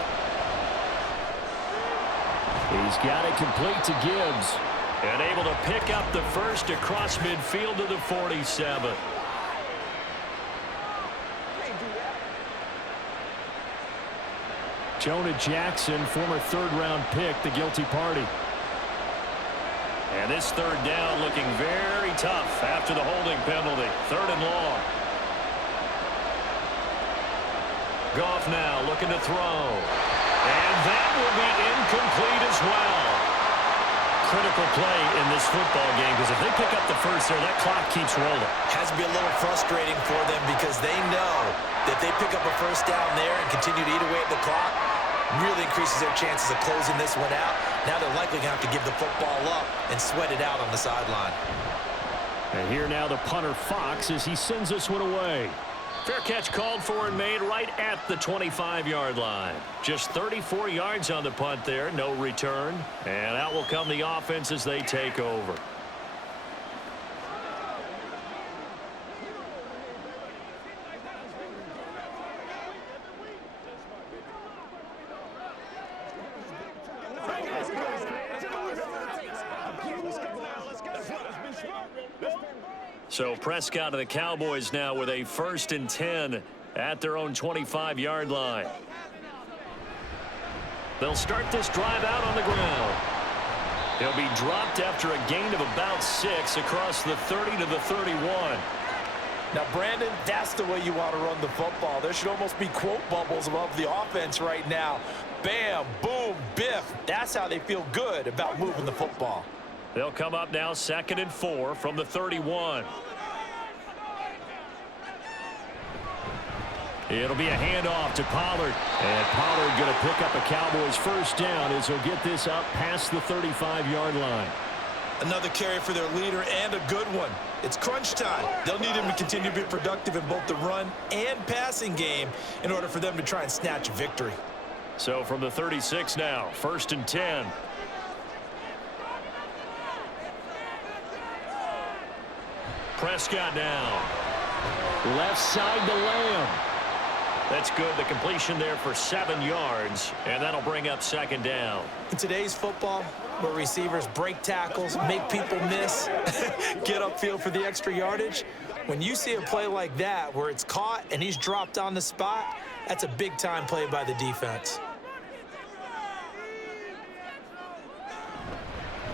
He's got it complete to Gibbs. And able to pick up the first across midfield to the 47. Jonah Jackson, former third-round pick, the guilty party. And this third down looking very tough after the holding penalty. 3rd and long. Goff now looking to throw. And that will be incomplete as well. Critical play in this football game, because if they pick up the first there, that clock keeps rolling. Has to be a little frustrating for them, because they know that they pick up a first down there and continue to eat away at the clock, really increases their chances of closing this one out. Now they're likely going to have to give the football up and sweat it out on the sideline. And here now the punter Fox as he sends this one away. Fair catch called for and made right at the 25-yard line. Just 34 yards on the punt there, no return. And out will come the offense as they take over. So Prescott of the Cowboys now with a 1st and 10 at their own 25-yard line. They'll start this drive out on the ground. He'll be dropped after a gain of about 6 across the 30 to the 31. Now, Brandon, that's the way you want to run the football. There should almost be quote bubbles above the offense right now. Bam, boom, biff. That's how they feel good about moving the football. They'll come up now 2nd and 4 from the 31. It'll be a handoff to Pollard. And Pollard going to pick up a Cowboys first down as he'll get this up past the 35-yard line. Another carry for their leader, and a good one. It's crunch time. They'll need him to continue to be productive in both the run and passing game in order for them to try and snatch a victory. So from the 36 now, 1st and 10. Prescott now. Left side to Lamb. That's good. The completion there for 7 yards, and that'll bring up 2nd down. In today's football, where receivers break tackles, make people miss, get upfield for the extra yardage, when you see a play like that where it's caught and he's dropped on the spot, that's a big-time play by the defense.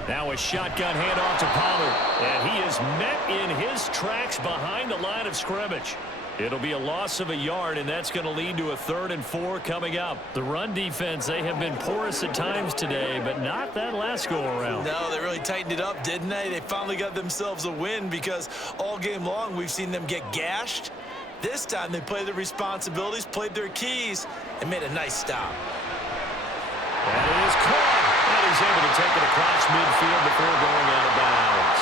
Now a shotgun handoff to Pollard, and he is met in his tracks behind the line of scrimmage. It'll be a loss of a yard, and that's going to lead to a 3rd and 4 coming up. The run defense, they have been porous at times today, but not that last go-around. No, they really tightened it up, didn't they? They finally got themselves a win, because all game long we've seen them get gashed. This time they played their responsibilities, played their keys, and made a nice stop. That is caught. And he's able to take it across midfield before going out of bounds.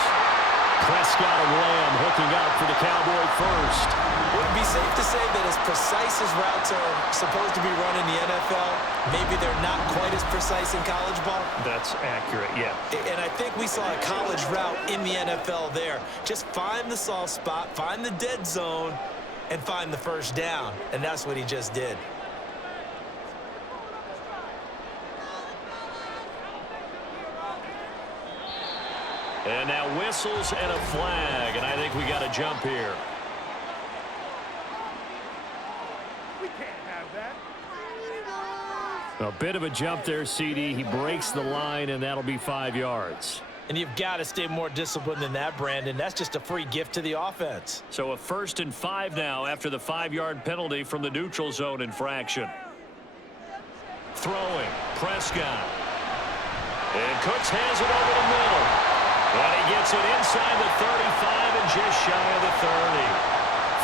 Prescott and Lamb hooking up for the Cowboy first. Would it be safe to say that as precise as routes are supposed to be run in the NFL, maybe they're not quite as precise in college ball? That's accurate, yeah. And I think we saw a college route in the NFL there. Just find the soft spot, find the dead zone, and find the first down. And that's what he just did. And now whistles and a flag, and I think we got a jump here. We can't have that. A bit of a jump there, CD. He breaks the line, and that'll be 5 yards. And you've got to stay more disciplined than that, Brandon. That's just a free gift to the offense. So a 1st and 5 now after the 5-yard penalty from the neutral zone infraction. Throwing, Prescott. And Cooks has it over the middle. And he gets it inside the 35 and just shy of the 30.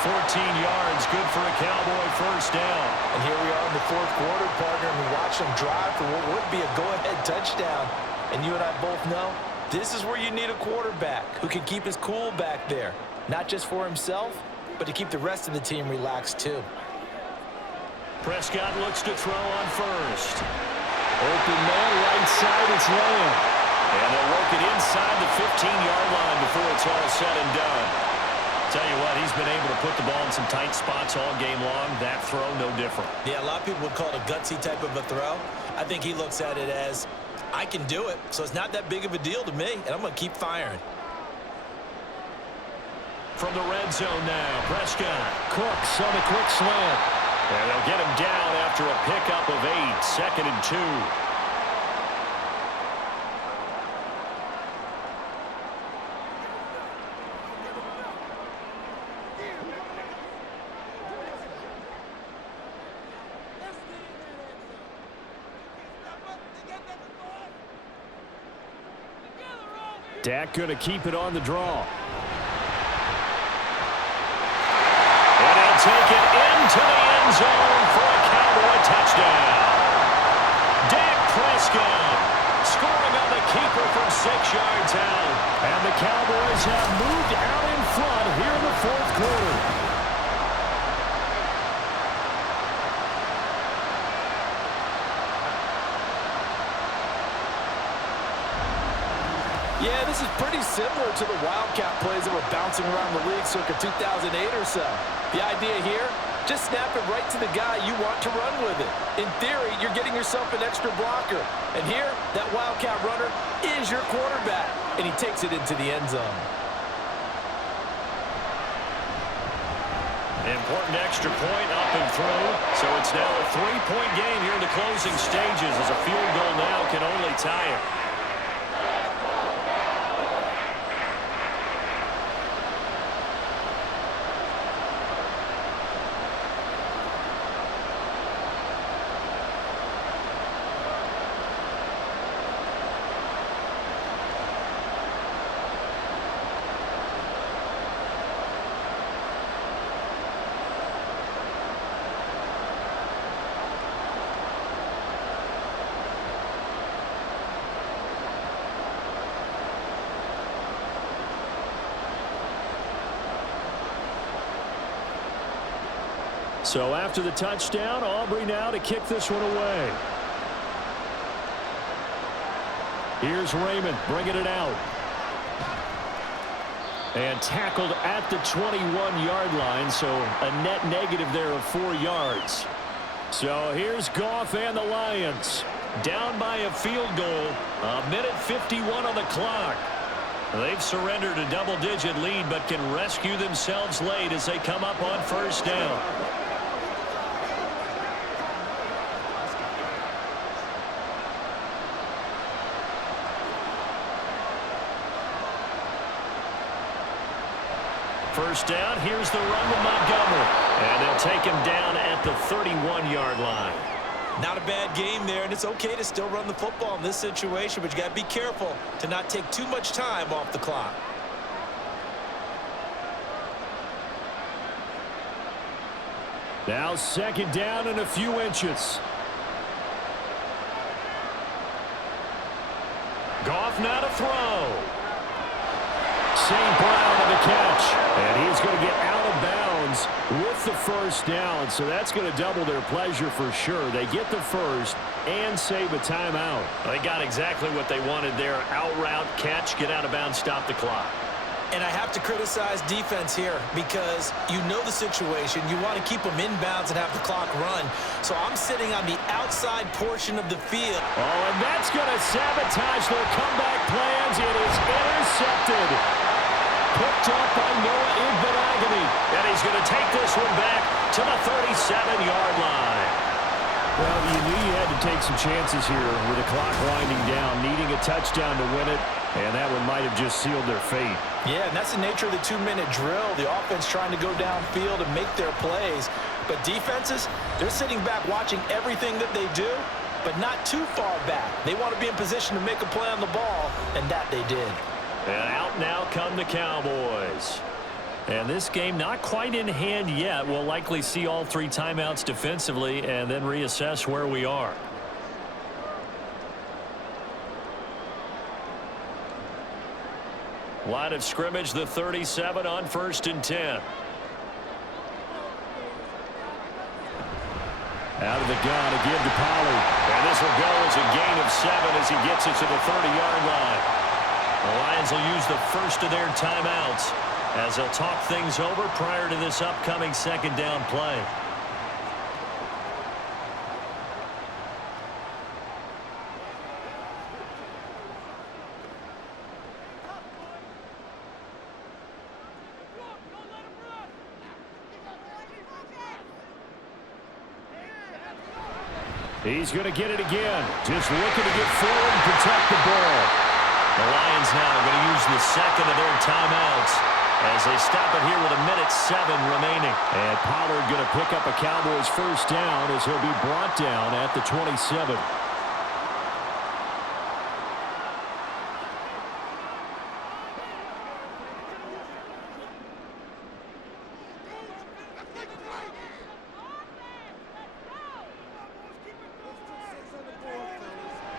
14 yards, good for a Cowboy first down. And here we are in the 4th quarter, partner, and we watch them drive for what would be a go-ahead touchdown. And you and I both know this is where you need a quarterback who can keep his cool back there. Not just for himself, but to keep the rest of the team relaxed too. Prescott looks to throw on first. Open man, right side, it's Lamb. And they'll work it inside the 15-yard line before it's all said and done. Tell you what, he's been able to put the ball in some tight spots all game long. That throw, no different. Yeah, a lot of people would call it a gutsy type of a throw. I think he looks at it as, I can do it, so it's not that big of a deal to me, and I'm going to keep firing. From the red zone now, Prescott. Cooks on a quick slant. And they'll get him down after a pickup of 8, 2nd and 2. Dak going to keep it on the draw. And he'll take it into the end zone for a Cowboy touchdown. Dak Prescott scoring on the keeper from 6 yards out. And the Cowboys have moved out in front here in the 4th quarter. Yeah, this is pretty similar to the Wildcat plays that were bouncing around the league circa 2008 or so. The idea here, just snap it right to the guy you want to run with it. In theory, you're getting yourself an extra blocker. And here, that Wildcat runner is your quarterback. And he takes it into the end zone. Important extra point up and through. So it's now a 3-point game here in the closing stages as a field goal now can only tie it. So after the touchdown, Aubrey now to kick this one away. Here's Raymond bringing it out. And tackled at the 21-yard line, so a net negative there of 4 yards. So here's Goff and the Lions. Down by a field goal. 1:51 on the clock. They've surrendered a double-digit lead, but can rescue themselves late as they come up on first down. First down, here's the run with Montgomery. And they'll take him down at the 31-yard line. Not a bad game there, and it's okay to still run the football in this situation, but you got to be careful to not take too much time off the clock. Now 2nd down and a few inches. Goff now to throw. St. Brown on the catch. And he's going to get out of bounds with the first down. So that's going to double their pleasure for sure. They get the first and save a timeout. They got exactly what they wanted there. Out route, catch, get out of bounds, stop the clock. And I have to criticize defense here because you know the situation. You want to keep them inbounds and have the clock run. So I'm sitting on the outside portion of the field. Oh, and that's going to sabotage their comeback plans. It is intercepted. Picked up by Noah Igbenogany. And he's going to take this one back to the 37-yard line. Well, you knew you had to take some chances here with the clock winding down, needing a touchdown to win it. And that one might have just sealed their fate. Yeah, and that's the nature of the 2-minute drill. The offense trying to go downfield and make their plays. But defenses, they're sitting back watching everything that they do, but not too far back. They want to be in position to make a play on the ball, and that they did. And out now come the Cowboys. And this game not quite in hand yet. We'll likely see all 3 timeouts defensively and then reassess where we are. Line of scrimmage, the 37 on 1st and 10. Out of the gun, a give to Pollard. And this will go as a gain of 7 as he gets it to the 30-yard line. The Lions will use the first of their timeouts as they'll talk things over prior to this upcoming 2nd down play. He's going to get it again. Just looking to get forward and protect the ball. The Lions now going to use the 2nd of their timeouts as they stop it here with 1:07 remaining. And Pollard going to pick up a Cowboys 1st down as he'll be brought down at the 27.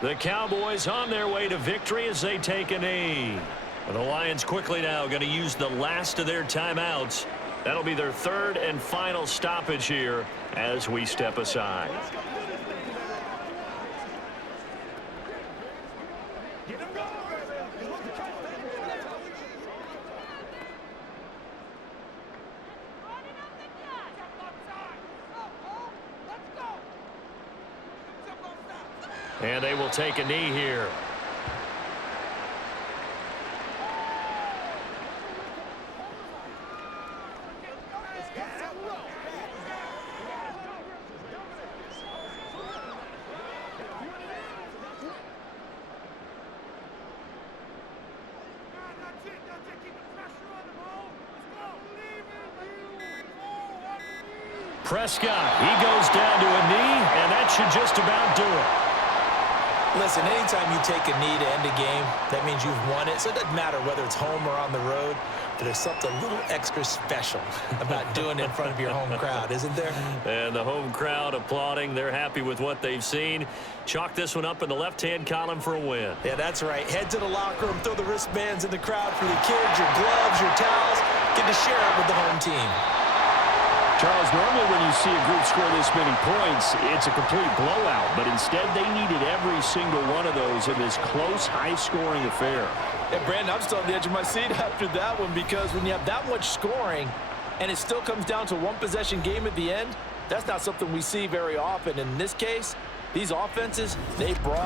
The Cowboys on their way to victory as they take a knee. The Lions quickly now going to use the last of their timeouts. That'll be their 3rd and final stoppage here as we step aside. And they will take a knee here. Prescott, he goes down to a knee, and that should just about do it. Listen, anytime you take a knee to end a game, that means you've won it. So it doesn't matter whether it's home or on the road, but there's something a little extra special about doing it in front of your home crowd, isn't there? And the home crowd applauding. They're happy with what they've seen. Chalk this one up in the left-hand column for a win. Yeah, that's right. Head to the locker room, throw the wristbands in the crowd for the kids, your gloves, your towels. Get to share it with the home team. Charles, normally when you see a group score this many points, it's a complete blowout. But instead, they needed every single one of those in this close, high-scoring affair. Yeah, Brandon, I'm still on the edge of my seat after that one because when you have that much scoring and it still comes down to one possession game at the end, that's not something we see very often. In this case, these offenses, they brought